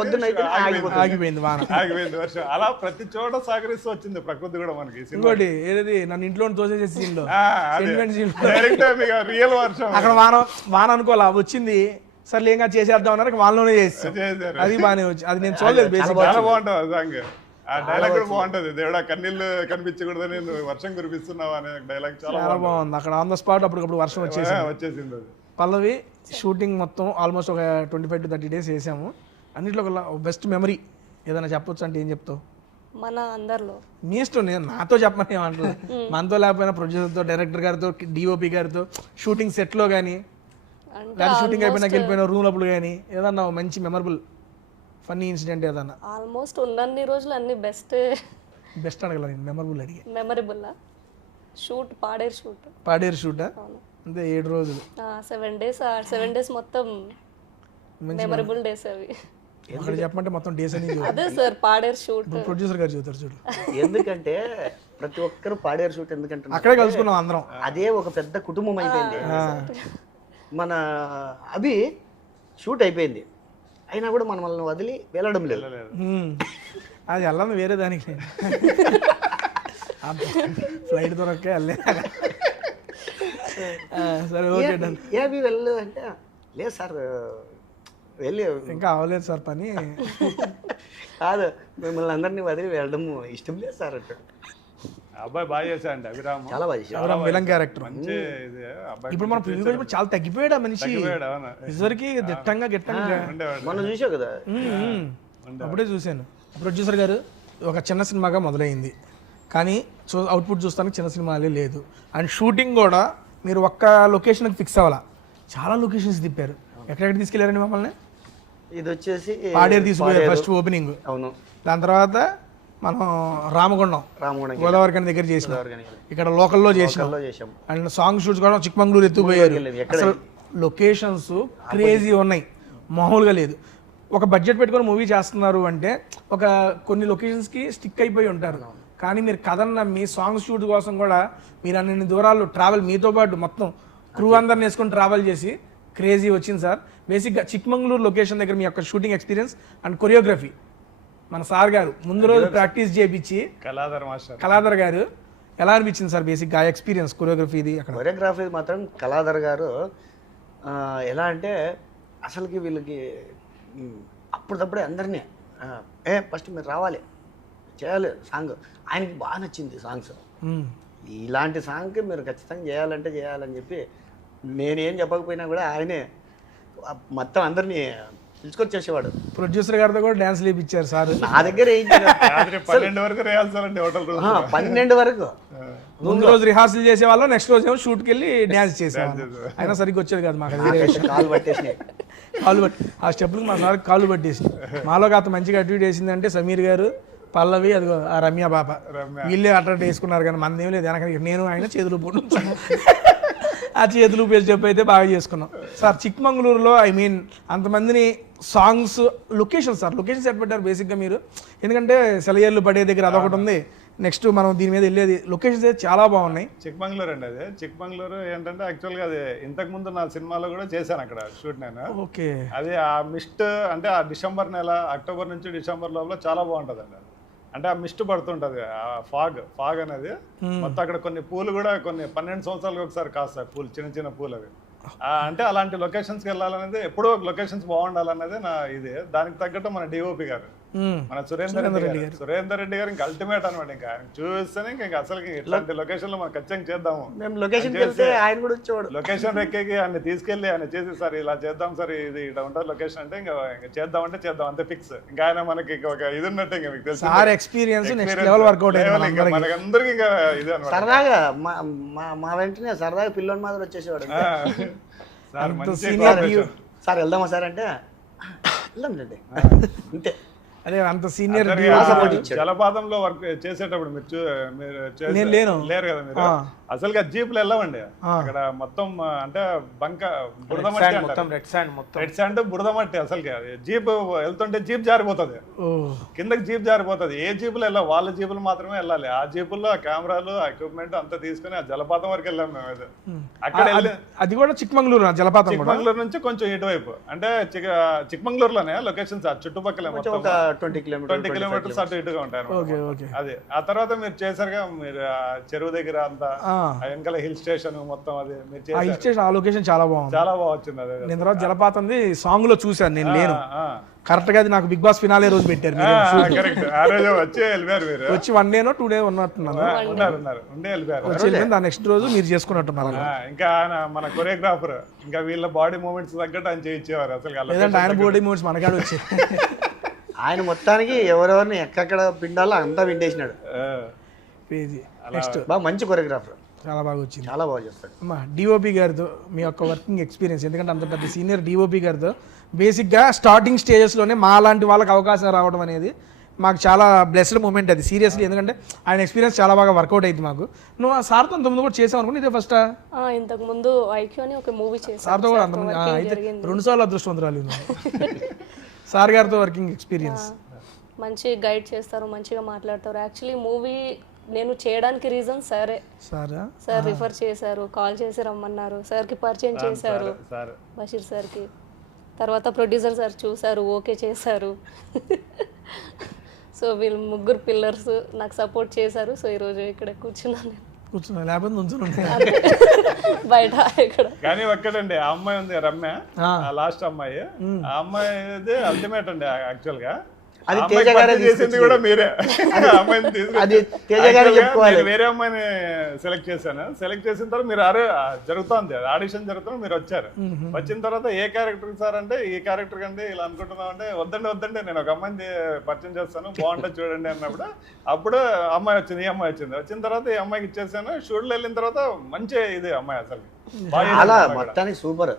పొద్దున్న అయితే వెళ్ళడానికి ఆగిపోయింది వాన. ఆగిపోయింది వర్షం. అలా ప్రతి చోట సహకరిస్తూ వచ్చింది ప్రకృతి కూడా మనకి. ఇంకోటి ఏది నన్ను ఇంట్లో తోసేసే సీన్ లో సెంటిమెంట్ సీన్ డైరెక్ట్ రియల్ వర్షం అక్కడ వాన అనుకోవాలా వచ్చింది, సర్లే ఏం చేసేద్దాం అన్నారు, వాళ్ళలోనే చేస్తాం. చేశారు. అది బాగానే వచ్చి అది నేను చూడలేదు బేసిక్. చాలా బాగుంటుంది ఆ సాంగ్. ఆ డైలాగ్ కూడా బాగుంటది, దేవుడా కన్నీళ్ళు కనిపించకూడదు నేను వర్షం కురిపిస్తున్నావు అనే డైలాగ్ చాలా చాలా బాగుంది. అక్కడ ఆన్ ద స్పాట్ అప్పటికప్పుడు వర్షం వచ్చేసి వచ్చేసింది అది. పల్లవి షూటింగ్ మొత్తం ఆల్మోస్ట్ ఒక 25 to 30 days వేసాము. అన్నింటిలో ఒక బెస్ట్ మెమరీ ఏదైనా చెప్పొచ్చు అంటే ఏం చెప్తావు? మన అందరిలో మీ ఇష్టం, నేను నాతో చెప్పమని ఏమంటారు, మనతో లేకపోయినా ప్రొడ్యూసర్తో, డైరెక్టర్ గారితో, డిఓపి గారితో, షూటింగ్ సెట్లో కానీ, అంటే లేదా షూటింగ్ అయిపోయినాక వెళ్ళిపోయిన రూమ్ అప్పుడు కానీ ఏదన్నా మంచి మెమరబుల్ ఫన్నీ ఇన్సిడెంట్ ఏదన్నా? ఆల్మోస్ట్ ఉన్నన్ని రోజులు అన్ని బెస్ట్ బెస్ట్ అడగల, నేను మెమరబుల్ అడిగా. Memorable shoot Paderu shoot Paderu షూటా? అంతే 7 రోజులు 7 days. 7 days మొత్తం మెమరబుల్ డేస్ అవి. అక్కడ చెప్పమంటే మొత్తం డేస్ అని అదే సార్ పాడేరు షూట్. ప్రొడ్యూసర్ గారు చెబుతారు చూడు. ఎందుకంటే ప్రతి ఒక్కరు పాడేరు షూట్ ఎందుకంటే అక్కడే కలుసుకున్నాం అందరం. అదే ఒక పెద్ద కుటుంబం అయిపోయింది. మన అభి షూట్ అయిపోయింది అయినా కూడా మనల్ని వదిలి వెళ్ళడం లేదు. అది వెళ్ళదు వేరే దానికి, ఫ్లైట్ దొరకే వెళ్ళే. సరే ఓకే డన్. ఏ అభి వెళ్ళలేదు అంటే లేదు సార్ వెళ్ళి ఇంకా అవ్వలేదు సార్ పని. కాదు మిమ్మల్ని అందరినీ వదిలి వెళ్ళడం ఇష్టం లేదు సార్ అంటాడు. అబ్బాయి బాగా చేశాడు అభిరామ్, చాలా బాగా చేశాడు. Villain character. మంచి ఇది అబ్బాయి. ఇప్పుడు మనం ప్రివ్యూ కూడా చాలా తగ్గిపోయాడు ఆ మనిషి. ఇదివరకు దిట్టంగా గిట్టంగా మనం చూసావు కదా. అప్పుడే చూశాను. ప్రొడ్యూసర్ గారు ఒక చిన్న సినిమాగా మొదలైంది కానీ అవుట్పుట్ చూస్తానికి చిన్న సినిమాలే లేదు. అండ్ షూటింగ్ కూడా మీరు ఒక్క లొకేషన్కి ఫిక్స్ అవ్వాలా, చాలా లొకేషన్స్ తిప్పారు. ఎక్కడెక్కడ తీసుకెళ్లారండి మమ్మల్ని? ఇది వచ్చేసి పాడేరు తీసుకుపోయారు ఫస్ట్ ఓపెనింగ్. అవును. దాని తర్వాత మనం రామగుండం గోదావరి కని దగ్గర చేసినాం, ఇక్కడ లోకల్లో చేసినాం. అండ్ సాంగ్ షూట్స్ కూడా చిక్మంగళూరు ఎత్తుకుపోయారు. అసలు లొకేషన్స్ క్రేజీ ఉన్నాయి, మామూలుగా లేదు. ఒక బడ్జెట్ పెట్టుకొని మూవీ చేస్తున్నారు అంటే ఒక కొన్ని లొకేషన్స్కి స్టిక్ అయిపోయి ఉంటారు. కానీ మీరు కథను నమ్మి సాంగ్ షూట్ కోసం కూడా మీరు అన్ని దూరాలు ట్రావెల్, మీతో పాటు మొత్తం క్రూ అందరిని వేసుకొని ట్రావెల్ చేసి క్రేజీ వచ్చింది సార్. బేసిక్గా చిక్మంగళూరు లొకేషన్ దగ్గర మీ యొక్క షూటింగ్ ఎక్స్పీరియన్స్ అండ్ కొరియోగ్రఫీ మన సార్ గారు ముందు రోజు ప్రాక్టీస్ చేయించి కళాధర్ గారు ఎలా అనిపించింది సార్ బేసిక్గా ఆ ఎక్స్పీరియన్స్ కొరియోగ్రఫీ? ఇది అక్కడ కొరియోగ్రఫీ మాత్రం కళాధర్ గారు ఎలా అంటే అసలుకి వీళ్ళకి అప్పటికప్పుడే అందరినీ ఫస్ట్ మీరు రావాలి చేయాలి సాంగ్. ఆయనకి బాగా నచ్చింది సాంగ్స్. ఇలాంటి సాంగ్కి మీరు ఖచ్చితంగా చేయాలని చెప్పి నేనేం చెప్పకపోయినా కూడా ఆయనే మొత్తం అందరినీ పిలుచుకొచ్చేసేవాడు. ప్రొడ్యూసర్ గారితో కూడా డ్యాన్స్ లేపించారు సార్. నా దగ్గర 12 వరకు రిహార్సల్, హోటల్ 12 వరకు. ముందు రోజు రిహార్సల్ చేసేవాళ్ళం, నెక్స్ట్ రోజు ఏమో షూట్కి వెళ్ళి డ్యాన్స్ చేసేవాళ్ళం. అయినా సరిగ్గా వచ్చేది కాదు మాకు. కాలు పట్టేసినాయి, ఆ స్టెప్లకు మా సార్ కాళ్ళు పట్టేసి. మాలో కాస్త మంచిగా అట్యూట్ వేసిందంటే సమీర్ గారు, పల్లవి, అదిగో ఆ రమ్య బాప, వీళ్ళే అట్రాక్ట్ వేసుకున్నారు. కానీ మనది ఏం లేదు, వెనక నేను ఆయన చేతులు పోటు ఆ చేతులు పేరు చెప్పి అయితే బాగా చేసుకున్నాం సార్. చిక్మంగళూరులో ఐ మీన్ అంతమందిని songs location sir, location set పెట్టారు బేసిక్గా మీరు. ఎందుకంటే సెలయేర్లు పడే దగ్గర అదొకటి ఉంది, నెక్స్ట్ మనం దీని మీద వెళ్ళేది లొకేషన్స్ అయితే చాలా బాగున్నాయి. చిక్మంగళూరు అండి. అదే చిక్మంగళూరు ఏంటంటే యాక్చువల్గా అది ఇంతకుముందు నా సినిమాలో కూడా చేశాను అక్కడ షూట్ నేను. ఓకే. అది ఆ మిస్ట్ అంటే ఆ డిసెంబర్ నెల, అక్టోబర్ నుంచి డిసెంబర్ లోపల చాలా బాగుంటుంది అండి. అంటే ఆ మిస్ట్ పడుతుంటది, ఆ ఫాగ్ అనేది మొత్తం. అక్కడ కొన్ని పూలు కూడా కొన్ని 12 సంవత్సరాలకు ఒకసారి కాస్తాయి పూలు, చిన్న పూలు అవి. అంటే అలాంటి లొకేషన్స్కి వెళ్ళాలనేది, ఎప్పుడో లొకేషన్స్ బాగుండాలనేది నా ఇది. దానికి తగ్గట్టు మన డిఓపి గారు, మన సురేందర్ రెడ్డి గారు ఇంకా అల్టిమేట్ అనమాట. ఇంకా ఆయన చూస్తేనే ఇంకా అసలు ఇట్లాంటి లొకేషన్ లో మనం ఖచ్చితంగా చేద్దాము. లొకేషన్ ఎక్కేకి ఆయన తీసుకెళ్లి ఆయన చేసి సార్ ఇలా చేద్దాం సార్, ఇది ఇలా ఉంటుంది లొకేషన్ అంటే ఇంకా చేద్దాం అంతే ఫిక్స్. ఇంకా ఆయన మనకి ఒక ఇది ఉన్నట్టు ఇంకా మీకు తెలుసు మనకందరికి ఇంకా ఇది అనమాట. సరదాగా మా వెంటనే సరదాగా పిల్లోని మాదిరి వచ్చేసేవాడు. సార్ వెళ్దామా సార్ అంటే వెళ్దాం రండి అంతే. అదే అంత సీనియర్. జలపాతంలో వర్క్ చేసేటప్పుడు మీరు లేరు కదా మీరు, అసలుగా జీపులు వెళ్ళవండి అక్కడ మొత్తం అంటే బంక బురద మట్టి మొత్తం రెడ్ శాండ్ మొత్తం రెడ్ శాండ్ బురద మట్టి అసలుగా జీప్ వెళ్తుంటే జీప్ జారిపోతుంది కిందకి జీప్ జారిపోతుంది ఏ జీపులు వెళ్ళాలి వాళ్ళ జీపులు మాత్రమే వెళ్ళాలి ఆ జీపుల్లో ఆ కెమెరాలు ఆ ఎక్విప్మెంట్ అంతా తీసుకుని ఆ జలపాతం వరకు వెళ్ళాం మేము అయితే అక్కడ అది కూడా చిక్మంగళూరు జలపాతం చిక్మంగళూరు నుంచి కొంచెం ఇటువైపు అంటే చిక్మంగళూరులోనే లొకేషన్స్ చుట్టుపక్కల మొత్తం ఒక 20 కిలోమీటర్స్ అటు ఇటుగా ఉంటాయి అది ఆ తర్వాత మీరు చేశారుగా మీరు చెరువు దగ్గర అంతా వెనకాల హిల్ స్టేషన్ మొత్తం అది మీరు చేశారు ఆ లొకేషన్ చాలా బాగుంది, చాలా బాగా వచ్చింది అదే నేను తర్వాత జలపాతం సాంగ్ లో చూసాను, నేను లేను కరెక్ట్ గా, అది నాకు బిగ్ బాస్ ఫినాలే రోజు పెట్టారు కరెక్ట్ ఆ రోజు వచ్చి వెళ్ళిపోయారు మీరు వచ్చి 1 డే 2 డే ఉన్నట్టున్నాను, ఉండే వెళ్ళిపోయారు వచ్చి వెళ్ళిపోయింది. ఆ నెక్స్ట్ రోజు మీరు చేసుకున్నట్టున్నారు, ఇంకా ఆయన మన కొరియోగ్రాఫర్ ఇంకా వీళ్ళ బాడీ మూమెంట్స్ తగ్గట్టు ఆయన చేయించేవారు అసలు లేదంటే ఆయన బాడీ మూమెంట్స్ మనకాడ వచ్చి ఆయన మొత్తానికి ఎవరెవరిని ఎక్కడెక్కడ పిండాలో అంతా పిండేసినాడు. నెక్స్ట్ బాగా మంచి కొరియోగ్రాఫర్, చాలా బాగా వచ్చింది, చాలా బాగా చేస్తాడు. అమ్మా డిఓపి గారితో మీ యొక్క వర్కింగ్ ఎక్స్పీరియన్స్, ఎందుకంటే అంత పెద్ద సీనియర్ డిఓపి గారితో బేసిక్గా స్టార్టింగ్ స్టేజెస్లోనే మా లాంటి వాళ్ళకి అవకాశం రావడం అనేది మాకు చాలా బ్లెస్డ్ మూమెంట్ అది సీరియస్లీ, ఎందుకంటే ఆయన ఎక్స్పీరియన్స్ చాలా బాగా వర్కౌట్ అయింది మాకు. నువ్వు ఆ సార్తో అంతకుముందు కూడా చేసావు అనుకోండి, ఇదే ఫస్ట్ ఇంతకు ముందు ఐక్యూ అని ఒక మూవీ చేశాను సార్తో కూడా అంతకుముందు అయితే 2 సార్లు అదృష్టవంతురాలు సార్ గారితో వర్కింగ్ ఎక్స్పీరియన్స్. మంచి గైడ్ చేస్తారు, మంచిగా మాట్లాడతారు. యాక్చువల్లీ మూవీ నేను చేయడానికి రీజన్ సరే, సార్ రిఫర్ చేశారు, కాల్ చేసి రమ్మన్నారు, సార్కి పరిచయం చేశారు బషీర్ సార్కి. తర్వాత ప్రొడ్యూసర్ సార్ చూశారు, ఓకే చేశారు. సో వీళ్ళు 3 పిల్లర్స్ నాకు సపోర్ట్ చేశారు. సో ఈరోజు ఇక్కడ కూర్చున్నాను, బయట ఇక్కడ. కానీ ఒక్కడండి ఆ అమ్మాయి ఉంది రమ్య, లాస్ట్ అమ్మాయి, ఆ అమ్మాయి అల్టిమేట్ అండి యాక్చువల్ గా. అది తేజ గారే చేసింది కూడా మీరే. అది తేజ గారే చెప్పుకోవాలి. వేరే అమ్మాయిని సెలెక్ట్ చేశాను, సెలెక్ట్ చేసిన తర్వాత మీరు జరుగుతుంది ఆడిషన్ జరుగుతుంది, మీరు వచ్చారు. వచ్చిన తర్వాత ఏ క్యారెక్టర్ సార్ అంటే ఈ క్యారెక్టర్ కంటే ఇలా అనుకుంటున్నాం అంటే వద్దండి నేను ఒక అమ్మాయిని పరిచయం చేస్తాను బాగుంటుంది చూడండి అన్నప్పుడు అప్పుడు అమ్మాయి వచ్చింది, ఈ అమ్మాయి వచ్చింది. వచ్చిన తర్వాత ఈ అమ్మాయికి ఇచ్చేసాను. షూట్లో వెళ్ళిన తర్వాత మంచి ఇది అమ్మాయి అసలు మొత్తానికి సూపర్.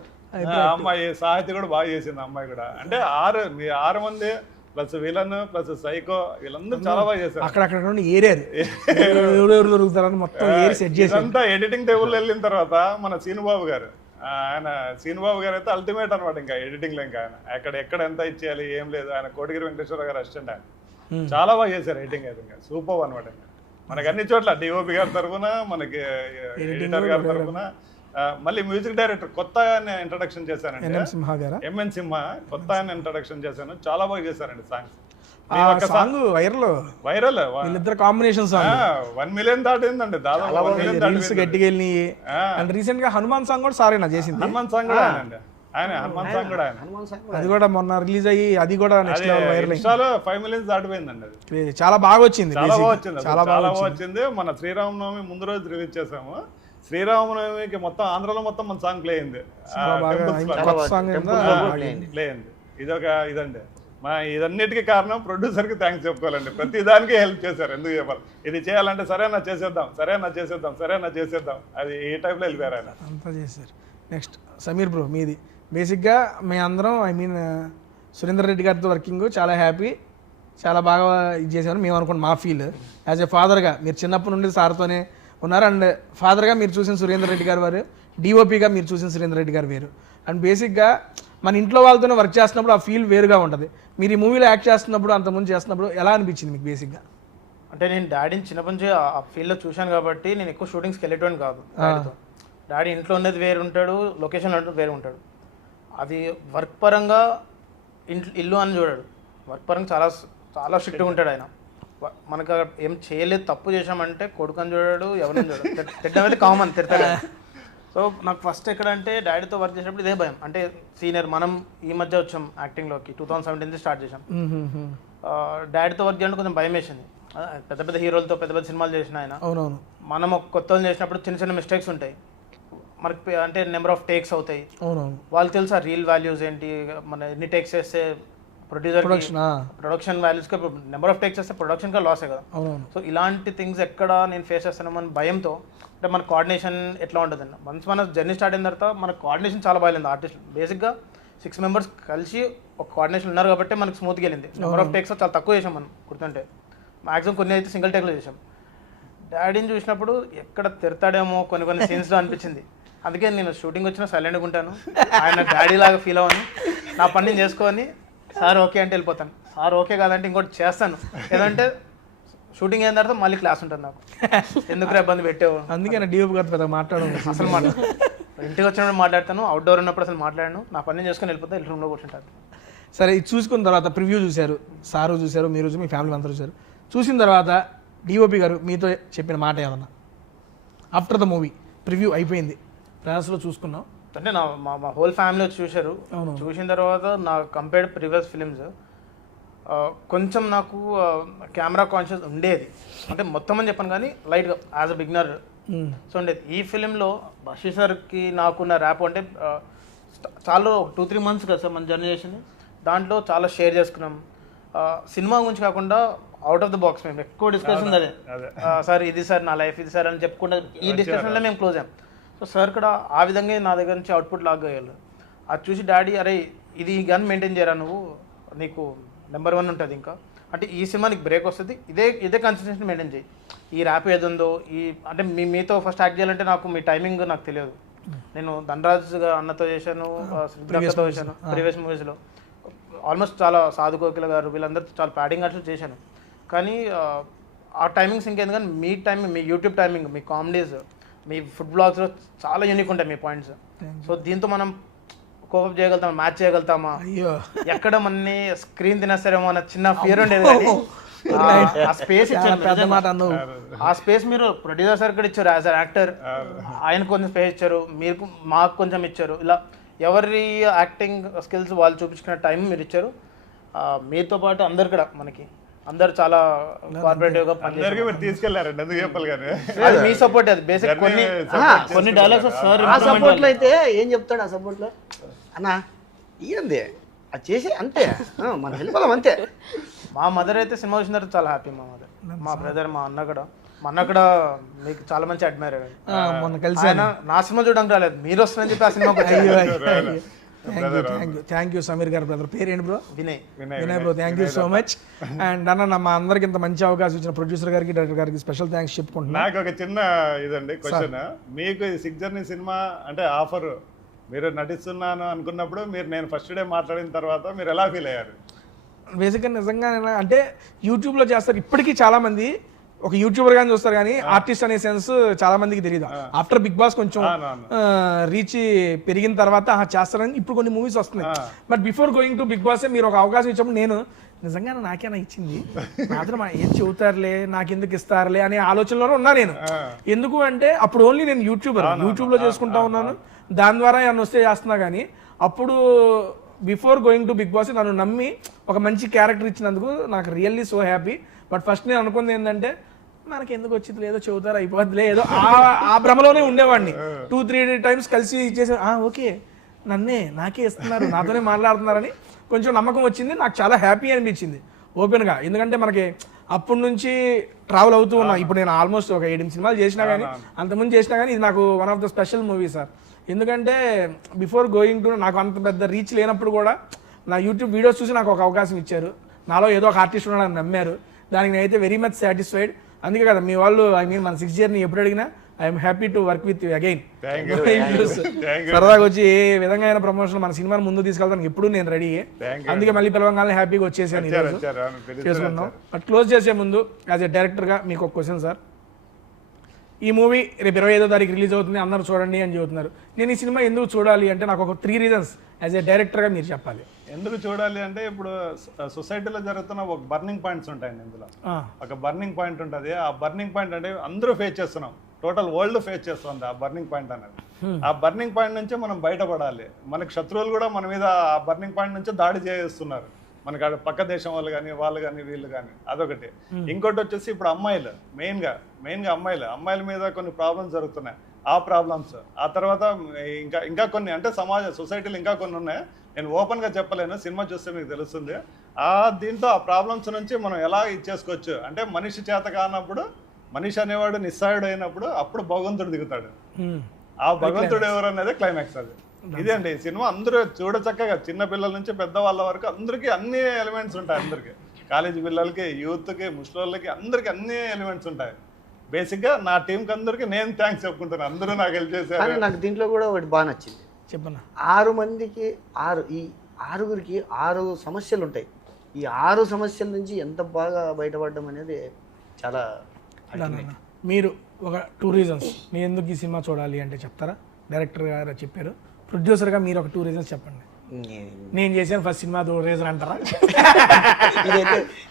అమ్మాయి సాహిత్య కూడా బాగా చేసింది అమ్మాయి కూడా. అంటే 6 మంది ప్లస్ విలన్ ప్లస్ సైకో వీళ్ళందరూ చాలా బాగా చేశారు. అక్కడక్కడ మొత్తం సెట్ చేసి అంతా ఎడిటింగ్ టేబుల్ వెళ్ళిన తర్వాత మన సీనుబాబు గారు అయితే అల్టిమేట్ అనమాట. ఇంకా ఎడిటింగ్ లో ఇంకా ఆయన ఎక్కడ ఎంత ఇచ్చేయాలి ఏం లేదు. ఆయన కోటగిరి వెంకటేశ్వర గారు అసిస్టెంట్, ఆయన చాలా బాగా చేశారు ఎడిటింగ్ అయితే. ఇంకా సూపర్ అనమాట. ఇంకా మనకి అన్ని చోట్ల డిఓపి గారి తరఫున, మనకి ఎడిటర్ గారి తరఫున, మళ్ళీ మ్యూజిక్ డైరెక్టర్ కొత్త ఇంట్రడక్షన్ చేశానండి, ఎంఎన్ సింహ కొత్త ఇంట్రడక్షన్ చేశాను. చాలా బాగా చేశారండి సాంగ్స్. సాంగ్ వైరల్ వీళ్ళిద్దరు కాంబినేషన్ సాంగ్ 1 మిలియన్ దాటిందండి, దాదాపు 1 మిలియన్ దాటి గట్టిగా వెళ్ళి. అండ్ రీసెంట్ గా హనుమాన్ సాంగ్ కూడా సారేనా చేసింది. హనుమాన్ సాంగ్ కూడా హనుమాన్ సాంగ్ కూడా అది కూడా మొన్న రిలీజ్ అయ్యి అది కూడా నెక్స్ట్ లెవెల్ వైరల్ ఇన్స్టాలో 5 మిలియన్స్ దాటిపోయిందండి. అది చాలా బాగా వచ్చింది, చాలా బాగా వచ్చింది. మన శ్రీరామనవమి ముందు రోజు రిలీజ్ చేసాము. శ్రీరామనవమికి మొత్తం ఆంధ్రలో మొత్తం మన సాంగ్ ప్లే అయింది, ప్లే అయింది. ఇదండి ఇదన్నిటికీ కారణం ప్రొడ్యూసర్ కి థ్యాంక్స్ చెప్పుకోవాలండి. ప్రతి దానికి హెల్ప్ చేశారు. ఎందుకు చెప్పాలి, ఇది చేయాలంటే సరేనా చేసేద్దాం అది ఈ టైప్ లో వెళ్ళిపోయారు ఆయన అంతా చేశారు. నెక్స్ట్ సమీర్ బ్రో, మీది బేసిక్గా మీ అందరం సురేందర్ రెడ్డి గారితో వర్కింగ్ చాలా హ్యాపీ, చాలా బాగా ఇది చేశారు మేము అనుకోండి. మా ఫీల్ యాజ్ ఎ ఫాదర్గా, మీరు చిన్నప్పటి నుండి సార్తోనే ఉన్నారు. అండ్ ఫాదర్గా మీరు చూసిన సురేందర్ రెడ్డి గారు వేరు, డిఓపిగా మీరు చూసిన సురేందర్ రెడ్డి గారు వేరు. అండ్ బేసిక్గా మన ఇంట్లో వాళ్ళతోనే వర్క్ చేస్తున్నప్పుడు ఆ ఫీల్ వేరుగా ఉంటుంది. మీరు ఈ మూవీలో యాక్ట్ చేస్తున్నప్పుడు, అంతకుముందు చేస్తున్నప్పుడు ఎలా అనిపించింది మీకు బేసిక్గా? అంటే నేను డాడీని చిన్నప్పటి నుంచి ఆ ఫీల్డ్లో చూశాను కాబట్టి నేను ఎక్కువ షూటింగ్స్కి వెళ్ళేటోని కాదు. డాడీ ఇంట్లో ఉండేది వేరు ఉంటాడు, లొకేషన్లో ఉండేది వేరు ఉంటాడు. అది వర్క్ పరంగా ఇల్లు అని చూడాడు, వర్క్ పరంగా చాలా చాలా స్ట్రిక్ట్గా ఉంటాడు ఆయన. మనకు ఏం చేయలేదు, తప్పు చేసామంటే కొడుకని చూడాడు, ఎవరిని చూడాడు, తిట్టడం అయితే కామన్, తిడతాడు. సో నాకు ఫస్ట్ ఎక్కడంటే డాడీతో వర్క్ చేసినప్పుడు ఇదే భయం. అంటే సీనియర్, మనం ఈ మధ్య వచ్చాం యాక్టింగ్లోకి, 2017 స్టార్ట్ చేసాం. డాడీతో వర్క్ చేయాలంటే కొంచెం భయం వేసింది. పెద్ద పెద్ద హీరోలతో పెద్ద పెద్ద సినిమాలు చేసిన ఆయన, మనం కొత్త చేసినప్పుడు చిన్న చిన్న మిస్టేక్స్ ఉంటాయి మనకి. అంటే నెంబర్ ఆఫ్ టేక్స్ అవుతాయి, వాళ్ళు తెలుసా రీల్ వాల్యూస్ ఏంటి, మన ఎన్ని టేక్స్ చేస్తే ప్రొడక్షన్ వాల్యూస్కి నెంబర్ ఆఫ్ టేక్స్ చేస్తే ప్రొడక్షన్గా లాసే కదా. సో ఇలాంటి థింగ్స్ ఎక్కడ నేను ఫేస్ చేస్తాను మన భయంతో. అంటే మన కోఆర్డినేషన్ ఎట్లా ఉంటుందండి, వన్స్ మన జర్నీ స్టార్ట్ అయిన తర్వాత మన కోఆర్డినేషన్ చాలా బాగాలేదు. ఆర్టిస్ట్ బేసిక్గా 6 మెంబర్స్ కలిసి ఒక కోఆర్డినేషన్ ఉన్నారు కాబట్టి మనకు స్మూత్గా వెళ్ళింది. నెంబర్ ఆఫ్ టేక్స్ చాలా తక్కువ చేసాం మనం గుర్తుంటే. మ్యాక్సిమం కొన్ని అయితే సింగిల్ టేక్లో చేసాం. డాడీని చూసినప్పుడు ఎక్కడ తిడతాడేమో కొన్ని సీన్స్లో అనిపించింది. అందుకే నేను షూటింగ్ వచ్చినా సైలెంట్గా ఉంటాను, ఆయన డాడీ లాగా ఫీల్ అవ్వను, నా పని నేను చేసుకొని సార్ ఓకే అంటే వెళ్ళిపోతాను, సార్ ఓకే కాదంటే ఇంకోటి చేస్తాను. ఏదంటే షూటింగ్ అయిన తర్వాత మళ్ళీ క్లాస్ ఉంటుంది నాకు, ఎందుకు ఇబ్బంది పెట్టావు. అందుకే డిఓపి గారితో పెద్ద మాట్లాడడం అసలు ఇంటికి వచ్చినప్పుడు మాట్లాడతాను, అవుట్డోర్ ఉన్నప్పుడు అసలు మాట్లాడాను, నా పని నేను చేసుకొని వెళ్ళిపోతే రూమ్లో కూర్చుంటాను. సరే, ఇది చూసుకున్న తర్వాత ప్రివ్యూ చూశారు, సారు చూశారు, మీరు మీ ఫ్యామిలీ అందరూ చూశారు. చూసిన తర్వాత డిఓపి గారు మీతో చెప్పిన మాట ఏమన్నా ఆఫ్టర్ ద మూవీ ప్రివ్యూ అయిపోయింది, ప్రెస్లో చూసుకున్నాం అంటే మా హోల్ ఫ్యామిలీ వచ్చి చూశారు. చూసిన తర్వాత నా కంపేర్డ్ ప్రీవియస్ ఫిలిమ్స్ కొంచెం నాకు కెమెరా కాన్షియస్ ఉండేది, అంటే మొత్తం అని చెప్పాను కానీ లైట్గా యాజ్ అ బిగినర్ సో ఉండేది. ఈ ఫిలింలో బషీర్ సార్కి నాకున్న ర్యాప్ అంటే చాలా 2-3 months కదా సార్ మన జర్నీ చేసింది, దాంట్లో చాలా షేర్ చేసుకున్నాం. సినిమా గురించి కాకుండా అవుట్ ఆఫ్ ద బాక్స్ మేము ఎక్కువ డిస్కషన్ అదే, సార్ ఇది సార్ నా లైఫ్ ఇది సార్ అని చెప్పుకుంటే ఈ డిస్కషన్లో మేము క్లోజ్ అయ్యాం. సో సార్ కూడా ఆ విధంగా నా దగ్గర నుంచి అవుట్పుట్ లాగా అయ్యారు. అది చూసి డాడీ అరే ఇది గన్ మెయింటైన్ చేయరా నువ్వు, నీకు నెంబర్ 1 ఉంటుంది, ఇంకా అంటే ఈ సినిమా నీకు బ్రేక్ వస్తుంది, ఇదే కన్సిస్టెన్సీ మెయింటైన్ చేయి. ఈ ర్యాప్ ఏది ఉందో అంటే మీతో ఫస్ట్ యాక్ట్ చేయాలంటే నాకు మీ టైమింగ్ నాకు తెలియదు. నేను ధనరాజ్ అన్నతో చేశాను, శ్రీదక్కతో చేశాను ప్రీవియస్ మూవీస్లో, ఆల్మోస్ట్ చాలా సాధు కోకిల గారు వీళ్ళందరితో చాలా ప్యాడింగ్ ఆర్ట్స్ చేశాను. కానీ ఆ టైమింగ్స్ ఇంకేంది, కానీ మీ టైమింగ్, మీ యూట్యూబ్ టైమింగ్, మీ కామెడీస్, మీ ఫుడ్ బ్లాగ్స్లో చాలా యూనిక్ ఉంటాయి మీ పాయింట్స్. సో దీంతో మనం కోపం చేయగలుగుతామా, మ్యాచ్ చేయగలుగుతామా, ఎక్కడ మనని స్క్రీన్ తినేస్తారేమో అన్న చిన్న ఫియర్ ఉండేది. కానీ ఆ స్పేస్ ఇచ్చారు, ఆ స్పేస్ మీరు ప్రొడ్యూసర్ సార్ కూడా ఇచ్చారు యాజ్ అ యాక్టర్, ఆయన కొంచెం స్పేస్ ఇచ్చారు, మీరు మాకు కొంచెం ఇచ్చారు. ఇలా ఎవరి యాక్టింగ్ స్కిల్స్ వాళ్ళు చూపించుకునే టైం మీరు ఇచ్చారు. మీతో పాటు అందరు కూడా మనకి అందరు చాలా కోఆపరేటివ్ గా పనిచేస్తారు. తీసుకెళ్లారండి, ఎందుకు చెప్పాలి కానీ అది మీ సపోర్ట్. అది బేసిక్ కొన్ని డైలాగ్స్ సార్ ఆ సపోర్ట్లో అయితే ఏం చెప్తాడు, ఆ సపోర్ట్లో అన్నా ఏంది అది చేసి అంతే మనం వెళ్ళిపోదాం అంతే. మా మదర్ అయితే సినిమా చూసిన తర్వాత చాలా హ్యాపీ. మా మదర్, మా బ్రదర్, మా అన్న కూడా మీకు చాలా మంచి అడ్మైర్ అయ్యాడు. మొన్న కలిసి ఆయన నా సినిమా చూడడానికి రాలేదు, మీరు వస్తుందని చెప్పి ఆ సినిమాకి వచ్చారు. థ్యాంక్ యూ సమీర్ గారు బ్రదర్. పేరేంటి bro? Vinay bro, thank you so much. And అన్న మా అందరికి ఇంత మంచి అవకాశం ఇచ్చిన ప్రొడ్యూసర్ గారికి, డైరెక్టర్ గారికి స్పెషల్ థ్యాంక్స్ చెప్పుకుంటున్నా. నాకు ఒక చిన్న ఇదండి క్వశ్చన్, మీకు ఈ 6 జర్నీ సినిమా అంటే ఆఫర్ మీరు నటిస్తున్నాను అనుకున్నప్పుడు నేను ఫస్ట్ డే మాట్లాడిన తర్వాత మీరు ఎలా ఫీల్ అయ్యారు? బేసిక్గా నిజంగా అంటే యూట్యూబ్లో చేస్తారు, ఇప్పటికీ చాలా మంది ఒక యూట్యూబర్ గాని చూస్తారు కానీ ఆర్టిస్ట్ అనే సెన్స్ చాలా మందికి తెలియదు. ఆఫ్టర్ బిగ్ బాస్ కొంచెం రీచ్ పెరిగిన తర్వాత చేస్తారని ఇప్పుడు కొన్ని మూవీస్ వస్తున్నాయి. But before going to Bigg Boss మీరు ఒక అవకాశం ఇచ్చినప్పుడు నేను నిజంగా నాకేనా ఇచ్చింది, మాత్రం ఏం చెబుతారులే, నాకెందుకు ఇస్తారులే అనే ఆలోచనలోనే ఉన్నా నేను. ఎందుకు అంటే అప్పుడు ఓన్లీ నేను యూట్యూబ్లో చేసుకుంటా ఉన్నాను, దాని ద్వారా నన్ను వస్తే చేస్తున్నా. కానీ అప్పుడు before going to Bigg Boss నన్ను నమ్మి ఒక మంచి క్యారెక్టర్ ఇచ్చినందుకు నాకు really so happy. But first నేను అనుకుంది ఏంటంటే మనకి ఎందుకు వచ్చింది, లేదో చెబుతారు అయిపోద్దిలే, ఏదో ఆ భ్రమలోనే ఉండేవాడిని. 2-3 times కలిసి ఇచ్చేసి ఓకే నాకే ఇస్తున్నారు, నాతోనే మాట్లాడుతున్నారని కొంచెం నమ్మకం వచ్చింది. నాకు చాలా హ్యాపీ అనిపించింది ఓపెన్గా. ఎందుకంటే మనకి అప్పటి నుంచి ట్రావెల్ అవుతూ ఉన్నాం. ఇప్పుడు నేను ఆల్మోస్ట్ ఒక 7 సినిమాలు చేసినా కానీ, అంతకుముందు చేసినా కానీ, ఇది నాకు one of the special movie sir. ఎందుకంటే బిఫోర్ గోయింగ్ టు నాకు అంత పెద్ద రీచ్ లేనప్పుడు కూడా నా యూట్యూబ్ వీడియోస్ చూసి నాకు ఒక అవకాశం ఇచ్చారు, నాలో ఏదో ఒక ఆర్టిస్ట్ ఉన్నాడని నమ్మారు. దానికి నేనైతే వెరీ మచ్ సాటిస్ఫైడ్. అందుకే కదా మీ వాళ్ళు మన 6 జర్నీ ఎప్పుడు అడిగినా I'm happy to work with you again. సరదాగా వచ్చి ఏ విధంగా అయినా ప్రమోషన్ మన సినిమాని ముందు తీసుకెళ్తాను ఎప్పుడు నేను రెడీ. అందుకే మళ్ళీ పిలవంగానే హ్యాపీగా వచ్చేసాను ఈరోజు చేసుకున్నాం. బట్ క్లోజ్ చేసే ముందు యాజ్ ఎ డైరెక్టర్గా మీకు ఒక క్వశ్చన్ సార్. ఈ మూవీ రేపు 25వ తారీఖు రిలీజ్ అవుతుంది, అందరూ చూడండి అని చెబుతున్నారు. నేను ఈ సినిమా ఎందుకు చూడాలి అంటే నాకు ఒక 3 reasons యాజ్ ఎ డైరెక్టర్గా మీరు చెప్పాలి. ఎందుకు చూడాలి అంటే ఇప్పుడు సొసైటీలో జరుగుతున్న ఒక బర్నింగ్ పాయింట్స్ ఉంటాయండి. ఇందులో ఒక బర్నింగ్ పాయింట్ ఉంటుంది. ఆ బర్నింగ్ పాయింట్ అంటే అందరూ ఫేస్ చేస్తున్నాం, టోటల్ వరల్డ్ ఫేస్ చేస్తుంది ఆ బర్నింగ్ పాయింట్ అనేది. ఆ బర్నింగ్ పాయింట్ నుంచి మనం బయటపడాలి. మనకి శత్రువులు కూడా మన మీద ఆ బర్నింగ్ పాయింట్ నుంచి దాడి చేస్తున్నారు, మనకి పక్క దేశం వాళ్ళు కానీ వాళ్ళు కానీ వీళ్ళు కానీ. అదొకటి. ఇంకోటి వచ్చేసి ఇప్పుడు అమ్మాయిలు మెయిన్గా అమ్మాయిల మీద కొన్ని ప్రాబ్లమ్స్ జరుగుతున్నాయి. ఆ ప్రాబ్లమ్స్ ఆ తర్వాత ఇంకా కొన్ని అంటే సొసైటీలు ఇంకా కొన్ని ఉన్నాయి, నేను ఓపెన్గా చెప్పలేను, సినిమా చూస్తే మీకు తెలుస్తుంది. దీంతో ఆ ప్రాబ్లమ్స్ నుంచి మనం ఎలా ఇచ్చేసుకోవచ్చు అంటే మనిషి చేత కానప్పుడు, మనిషి అనేవాడు నిస్సాయుడు అయినప్పుడు అప్పుడు భగవంతుడు దిగుతాడు. ఆ భగవంతుడు ఎవరు అనేది క్లైమాక్స్. అది ఇదే అండి ఈ సినిమా. అందరూ చూడచక్కగా చిన్న పిల్లల నుంచి పెద్దవాళ్ళ వరకు అందరికీ అన్ని ఎలిమెంట్స్ ఉంటాయి. అందరికీ కాలేజీ పిల్లలకి, యూత్కి, ముస్లింలకి అందరికీ అన్ని ఎలిమెంట్స్ ఉంటాయి. బేసిక్గా నా టీంకి అందరికీ నేను థ్యాంక్స్ చెప్పుకుంటాను, అందరూ నాకు హెల్ప్ చేశారు. కానీ నాకు దీంట్లో కూడా ఒకటి బాగా నచ్చింది. చెప్పన్నా 6 మందికి 6గురికి 6 సమస్యలు ఉంటాయి. ఈ 6 సమస్యల నుంచి ఎంత బాగా బయటపడడం అనేది చాలా ultimate. మీరు ఒక 2 రీజన్స్ నేను ఎందుకు ఈ సినిమా చూడాలి అంటే చెప్తారా? డైరెక్టర్ గారు చెప్పారు, ప్రొడ్యూసర్గా మీరు ఒక 2 రీజన్స్ చెప్పండి. నేను చేసిన ఫస్ట్ సినిమా 2 రీజన్ అంటారా?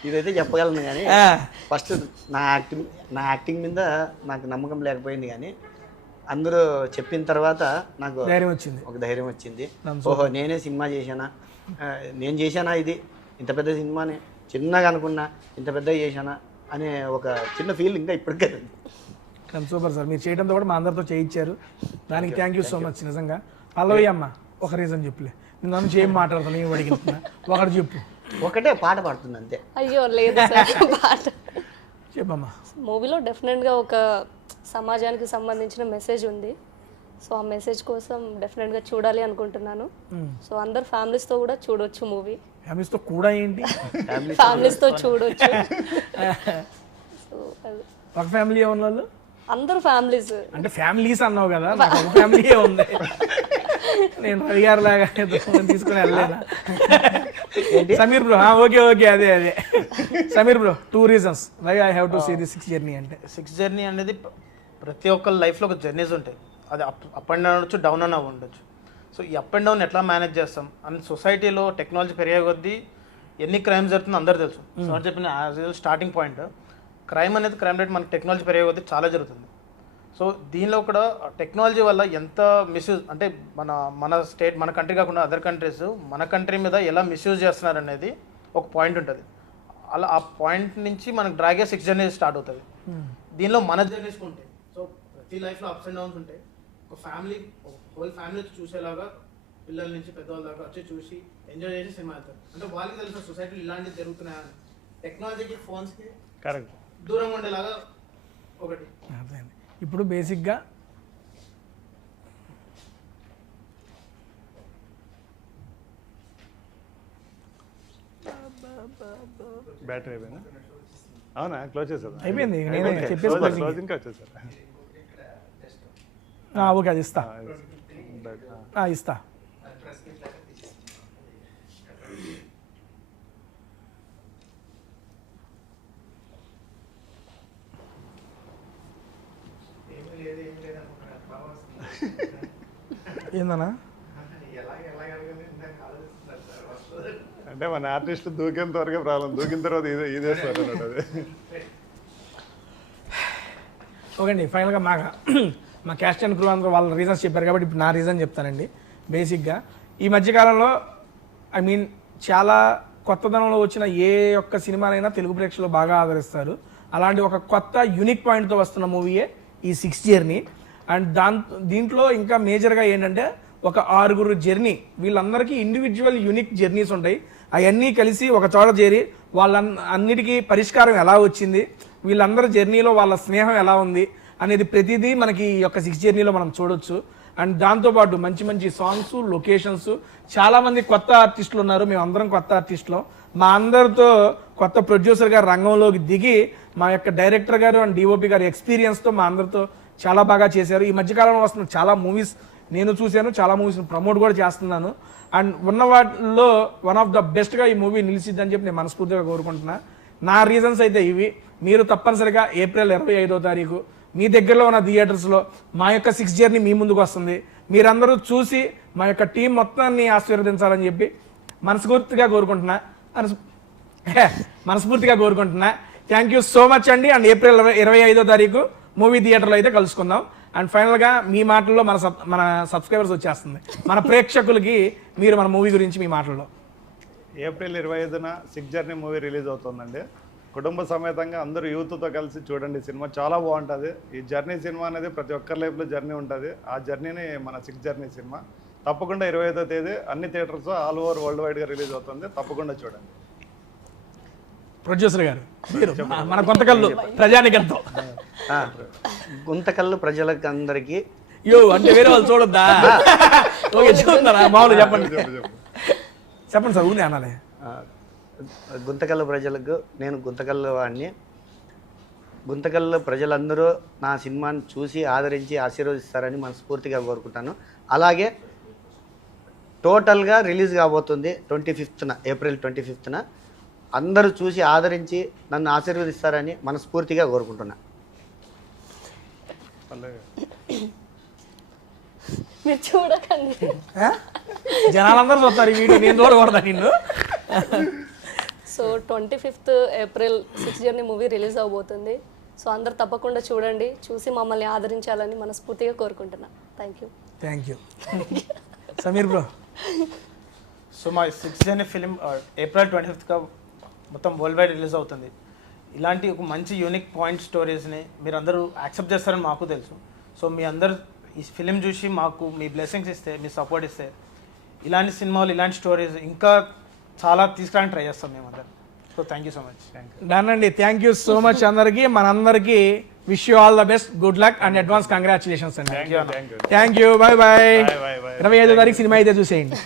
ఇదైతే చెప్పగలను కానీ ఫస్ట్ నా యాక్టింగ్ మీద నాకు నమ్మకం లేకపోయింది, కానీ అందరూ చెప్పిన తర్వాత నాకు ధైర్యం వచ్చింది, ఒక ధైర్యం వచ్చింది. ఓహో నేనే సినిమా చేశానా, నేను చేశానా, ఇది ఇంత పెద్ద సినిమాని చిన్నగా అనుకున్నా ఇంత పెద్దగా చేశానా అనే ఒక చిన్న ఫీల్ ఇంకా ఇప్పటికే. సూపర్ సార్, మీరు చేయడంతో కూడా మా అందరితో చేయించారు, దానికి థ్యాంక్ యూ సో మచ్. నిజంగా పల్లవి అమ్మ ఒక రీజన్ చెప్పులే, నేను నుంచి ఏం మాట్లాడతాను, ఏం అడిగిస్తున్నా, ఒకటి చెప్పు. ఒకటే పాట పాడుతుంది అంతే. అయ్యో లేదు సార్ పాట. చెప్పమ్మా. మూవీలో డెఫినెట్గా ఒక సమాజానికి సంబంధించిన మెసేజ్ ఉంది. సో ఆ మెసేజ్ కోసం డెఫినెట్గా చూడాలి అనుకుంటున్నాను. సో అందరు ఫ్యామిలీస్తో కూడా చూడొచ్చు మూవీ. ఫ్యామిలీస్తో కూడా ఏంటి? ఫ్యామిలీస్తో చూడొచ్చు. సో ఒక ఫ్యామిలీ ఉన్న వాళ్ళు అందరు ఫ్యామిలీస్ అంటే ఫ్యామిలీస్ అన్నావు కదా, నాకు ఒక ఫ్యామిలీయే ఉంది. నేను రవి గారు లాగా తీసుకుని వెళ్ళలేదా? సమీర్ బ్రో ఓకే ఓకే అదే Sameer bro 2 reasons why I have to see the 6th journey అంటే. 6th జర్నీ అనేది ప్రతి ఒక్కరి లైఫ్లో ఒక జర్నీస్ ఉంటాయి. అది అప్ అండ్ డౌన్ ఉండొచ్చు, డౌన్ అని ఉండొచ్చు. సో ఈ అప్ అండ్ డౌన్ ఎట్లా మేనేజ్ చేస్తాం అండ్ సొసైటీలో టెక్నాలజీ పెరిగే కొద్దీ ఎన్ని క్రైమ్స్ జరుగుతుందో అందరూ తెలుసు. సార్ చెప్పిన as starting point, crime rate మనకి టెక్నాలజీ పెరిగే కొద్దీ చాలా జరుగుతుంది. సో దీనిలో కూడా టెక్నాలజీ వల్ల ఎంత మిస్యూజ్ అంటే మన స్టేట్ మన కంట్రీ కాకుండా అదర్ కంట్రీస్ మన కంట్రీ మీద ఎలా మిస్యూజ్ చేస్తున్నారు అనేది ఒక పాయింట్ ఉంటుంది. అలా ఆ పాయింట్ నుంచి మనకు డ్రాగే 6th జర్నీ స్టార్ట్ అవుతుంది. దీనిలో మన జర్నీస్ ఉంటాయి. సో ప్రతి లైఫ్లో అప్స్ అండ్ డౌన్స్ ఉంటాయి. ఒక ఫ్యామిలీ హోల్ ఫ్యామిలీ చూసేలాగా పిల్లల నుంచి పెద్దవాళ్ళ దాకా వచ్చి చూసి ఎంజాయ్ చేసి సినిమా వెళ్తారు. అంటే వాళ్ళకి తెలిసిన సొసైటీలో ఇలాంటివి జరుగుతున్నాయని టెక్నాలజీకి ఫోన్స్కి కరెక్ట్ దూరంగా ఉండేలాగా ఒకటి. ఇప్పుడు బేసిక్గా బ్యాటరీ అయిపోయిందా? అవునా, క్లోజ్ చేశారు? అయిపోయింది, నేనే చెప్పేసి క్లోజింగ్ వచ్చేసారు. ఓకే అది ఇస్తా ఇస్తా. ఏందన్నా అంటే మన ఆర్టిస్ట్ దూకేంత వరకే ప్రాబ్లం, దూకిన తర్వాత ఇదే సార్ అన్నట్టు. ఓకే అండి, ఫైనల్గా మా క్యాస్ట్ అండ్ క్రూ అందరూ వాళ్ళ రీజన్స్ చెప్పారు కాబట్టి ఇప్పుడు నా రీజన్ చెప్తానండి. బేసిక్గా ఈ మధ్యకాలంలో చాలా కొత్తదనంలో వచ్చిన ఏ ఒక్క సినిమానైనా తెలుగు ప్రేక్షకులు బాగా ఆదరిస్తారు. అలాంటి ఒక కొత్త యూనిక్ పాయింట్తో వస్తున్న మూవీయే ఈ 6th జర్నీ. అండ్ దీంట్లో ఇంకా మేజర్గా ఏంటంటే ఒక 6 జర్నీ, వీళ్ళందరికీ ఇండివిజువల్ యూనిక్ జర్నీస్ ఉంటాయి. అవన్నీ కలిసి ఒక చోట చేరి అన్నిటికీ పరిష్కారం ఎలా వచ్చింది, వీళ్ళందరి జర్నీలో వాళ్ళ స్నేహం ఎలా ఉంది అనేది ప్రతిదీ మనకి ఈ యొక్క 6th జర్నీలో మనం చూడొచ్చు. అండ్ దాంతోపాటు మంచి మంచి సాంగ్స్, లొకేషన్స్, చాలామంది కొత్త ఆర్టిస్టులు ఉన్నారు. మేము అందరం కొత్త ఆర్టిస్టులు. మా అందరితో కొత్త ప్రొడ్యూసర్ గారు రంగంలోకి దిగి మా యొక్క డైరెక్టర్ గారు అండ్ డిఓపి గారి ఎక్స్పీరియన్స్తో మా అందరితో చాలా బాగా చేశారు. ఈ మధ్యకాలంలో వస్తున్న చాలా మూవీస్ నేను చూశాను, చాలా మూవీస్ ప్రమోట్ కూడా చేస్తున్నాను. అండ్ ఉన్న వాటిల్లో వన్ ఆఫ్ ద బెస్ట్గా ఈ మూవీ నిలిచిద్దని చెప్పి నేను మనస్ఫూర్తిగా కోరుకుంటున్నా. నా రీజన్స్ అయితే ఇవి. మీరు తప్పనిసరిగా ఏప్రిల్ 25వ తారీఖు మీ దగ్గరలో ఉన్న థియేటర్స్లో మా యొక్క 6th జర్నీ మీ ముందుకు వస్తుంది. మీరందరూ చూసి మా యొక్క టీం మొత్తాన్ని ఆశీర్వదించాలని చెప్పి మనస్ఫూర్తిగా కోరుకుంటున్నా. థ్యాంక్ యూ సో మచ్ అండి. అండ్ ఏప్రిల్ 25వ తారీఖు మూవీ థియేటర్లో అయితే కలుసుకుందాం. అండ్ ఫైనల్గా మీ మాటల్లో మన సబ్స్క్రైబర్స్ వచ్చేస్తుంది, మన ప్రేక్షకులకి మీరు మన మూవీ గురించి మీ మాటల్లో. ఏప్రిల్ 25న 6th జర్నీ మూవీ రిలీజ్ అవుతుందండి. కుటుంబ సమేతంగా అందరూ యూత్తో కలిసి చూడండి. సినిమా చాలా బాగుంటుంది. ఈ జర్నీ సినిమా అనేది ప్రతి ఒక్కరి లైఫ్లో జర్నీ ఉంటుంది. ఆ జర్నీని మన 6th జర్నీ సినిమా తప్పకుండా 25వ తేదీ అన్ని థియేటర్స్ ఆల్ ఓవర్ వరల్డ్ వైడ్గా రిలీజ్ అవుతుంది. తప్పకుండా చూడండి. ప్రొడ్యూసర్ గారు మన గుంతకల్లు ప్రజానికంతో గుంతకల్లు ప్రజలకు అందరికీ అంటే వేరే వాళ్ళు చూడొద్దా? ఓకే చూస్తున్నారా? మామూలు చెప్పండి సార్, ఊరినే అనాలే. గుంతకల్లు ప్రజలకు, నేను గుంతకల్లు వాడిని, గుంతకల్లో ప్రజలందరూ నా సినిమాని చూసి ఆదరించి ఆశీర్వదిస్తారని మనస్ఫూర్తిగా కోరుకుంటాను. అలాగే టోటల్గా రిలీజ్ కాబోతుంది 25న, ఏప్రిల్ 25న. అందరూ చూసి ఆదరించి నన్ను ఆశీర్వదిస్తారని మనస్ఫూర్తిగా కోరుకుంటున్నా. మీరు చూడకండి. జనాలందరూ చూస్తారు ఈ వీడియో, నేను చూడకూడదా నిన్ను? So 25th April 6 journey movie release అవబోతుంది. సో అందరు తప్పకుండా చూడండి, చూసి మమ్మల్ని ఆదరించాలని మనస్ఫూర్తిగా కోరుకుంటున్నా. Thank you. Sameer bro. So మా 6 జర్నీ ఫిలిం ఏప్రిల్ 25గా మొత్తం వరల్డ్ వైడ్ రిలీజ్ అవుతుంది. ఇలాంటి ఒక మంచి యూనిక్ పాయింట్ స్టోరీస్ని మీరు అందరూ యాక్సెప్ట్ చేస్తారని మాకు తెలుసు. సో మీ అందరు ఈ ఫిలిం చూసి మాకు మీ బ్లెస్సింగ్స్ ఇస్తే, మీ సపోర్ట్ ఇస్తే, ఇలాంటి సినిమాలు, ఇలాంటి స్టోరీస్ ఇంకా చాలా తీసుకురావడానికి ట్రై చేస్తాం మేమందరం. So thank you so much. Done అండి. థ్యాంక్ యూ సో మచ్ అందరికీ. మనందరికీ wish you all the best, good luck and advance congratulations అండి. Thank you. Thank you. Bye bye. Bye, bye, bye. 25వ తారీఖు సినిమా అయితే చూసేయండి.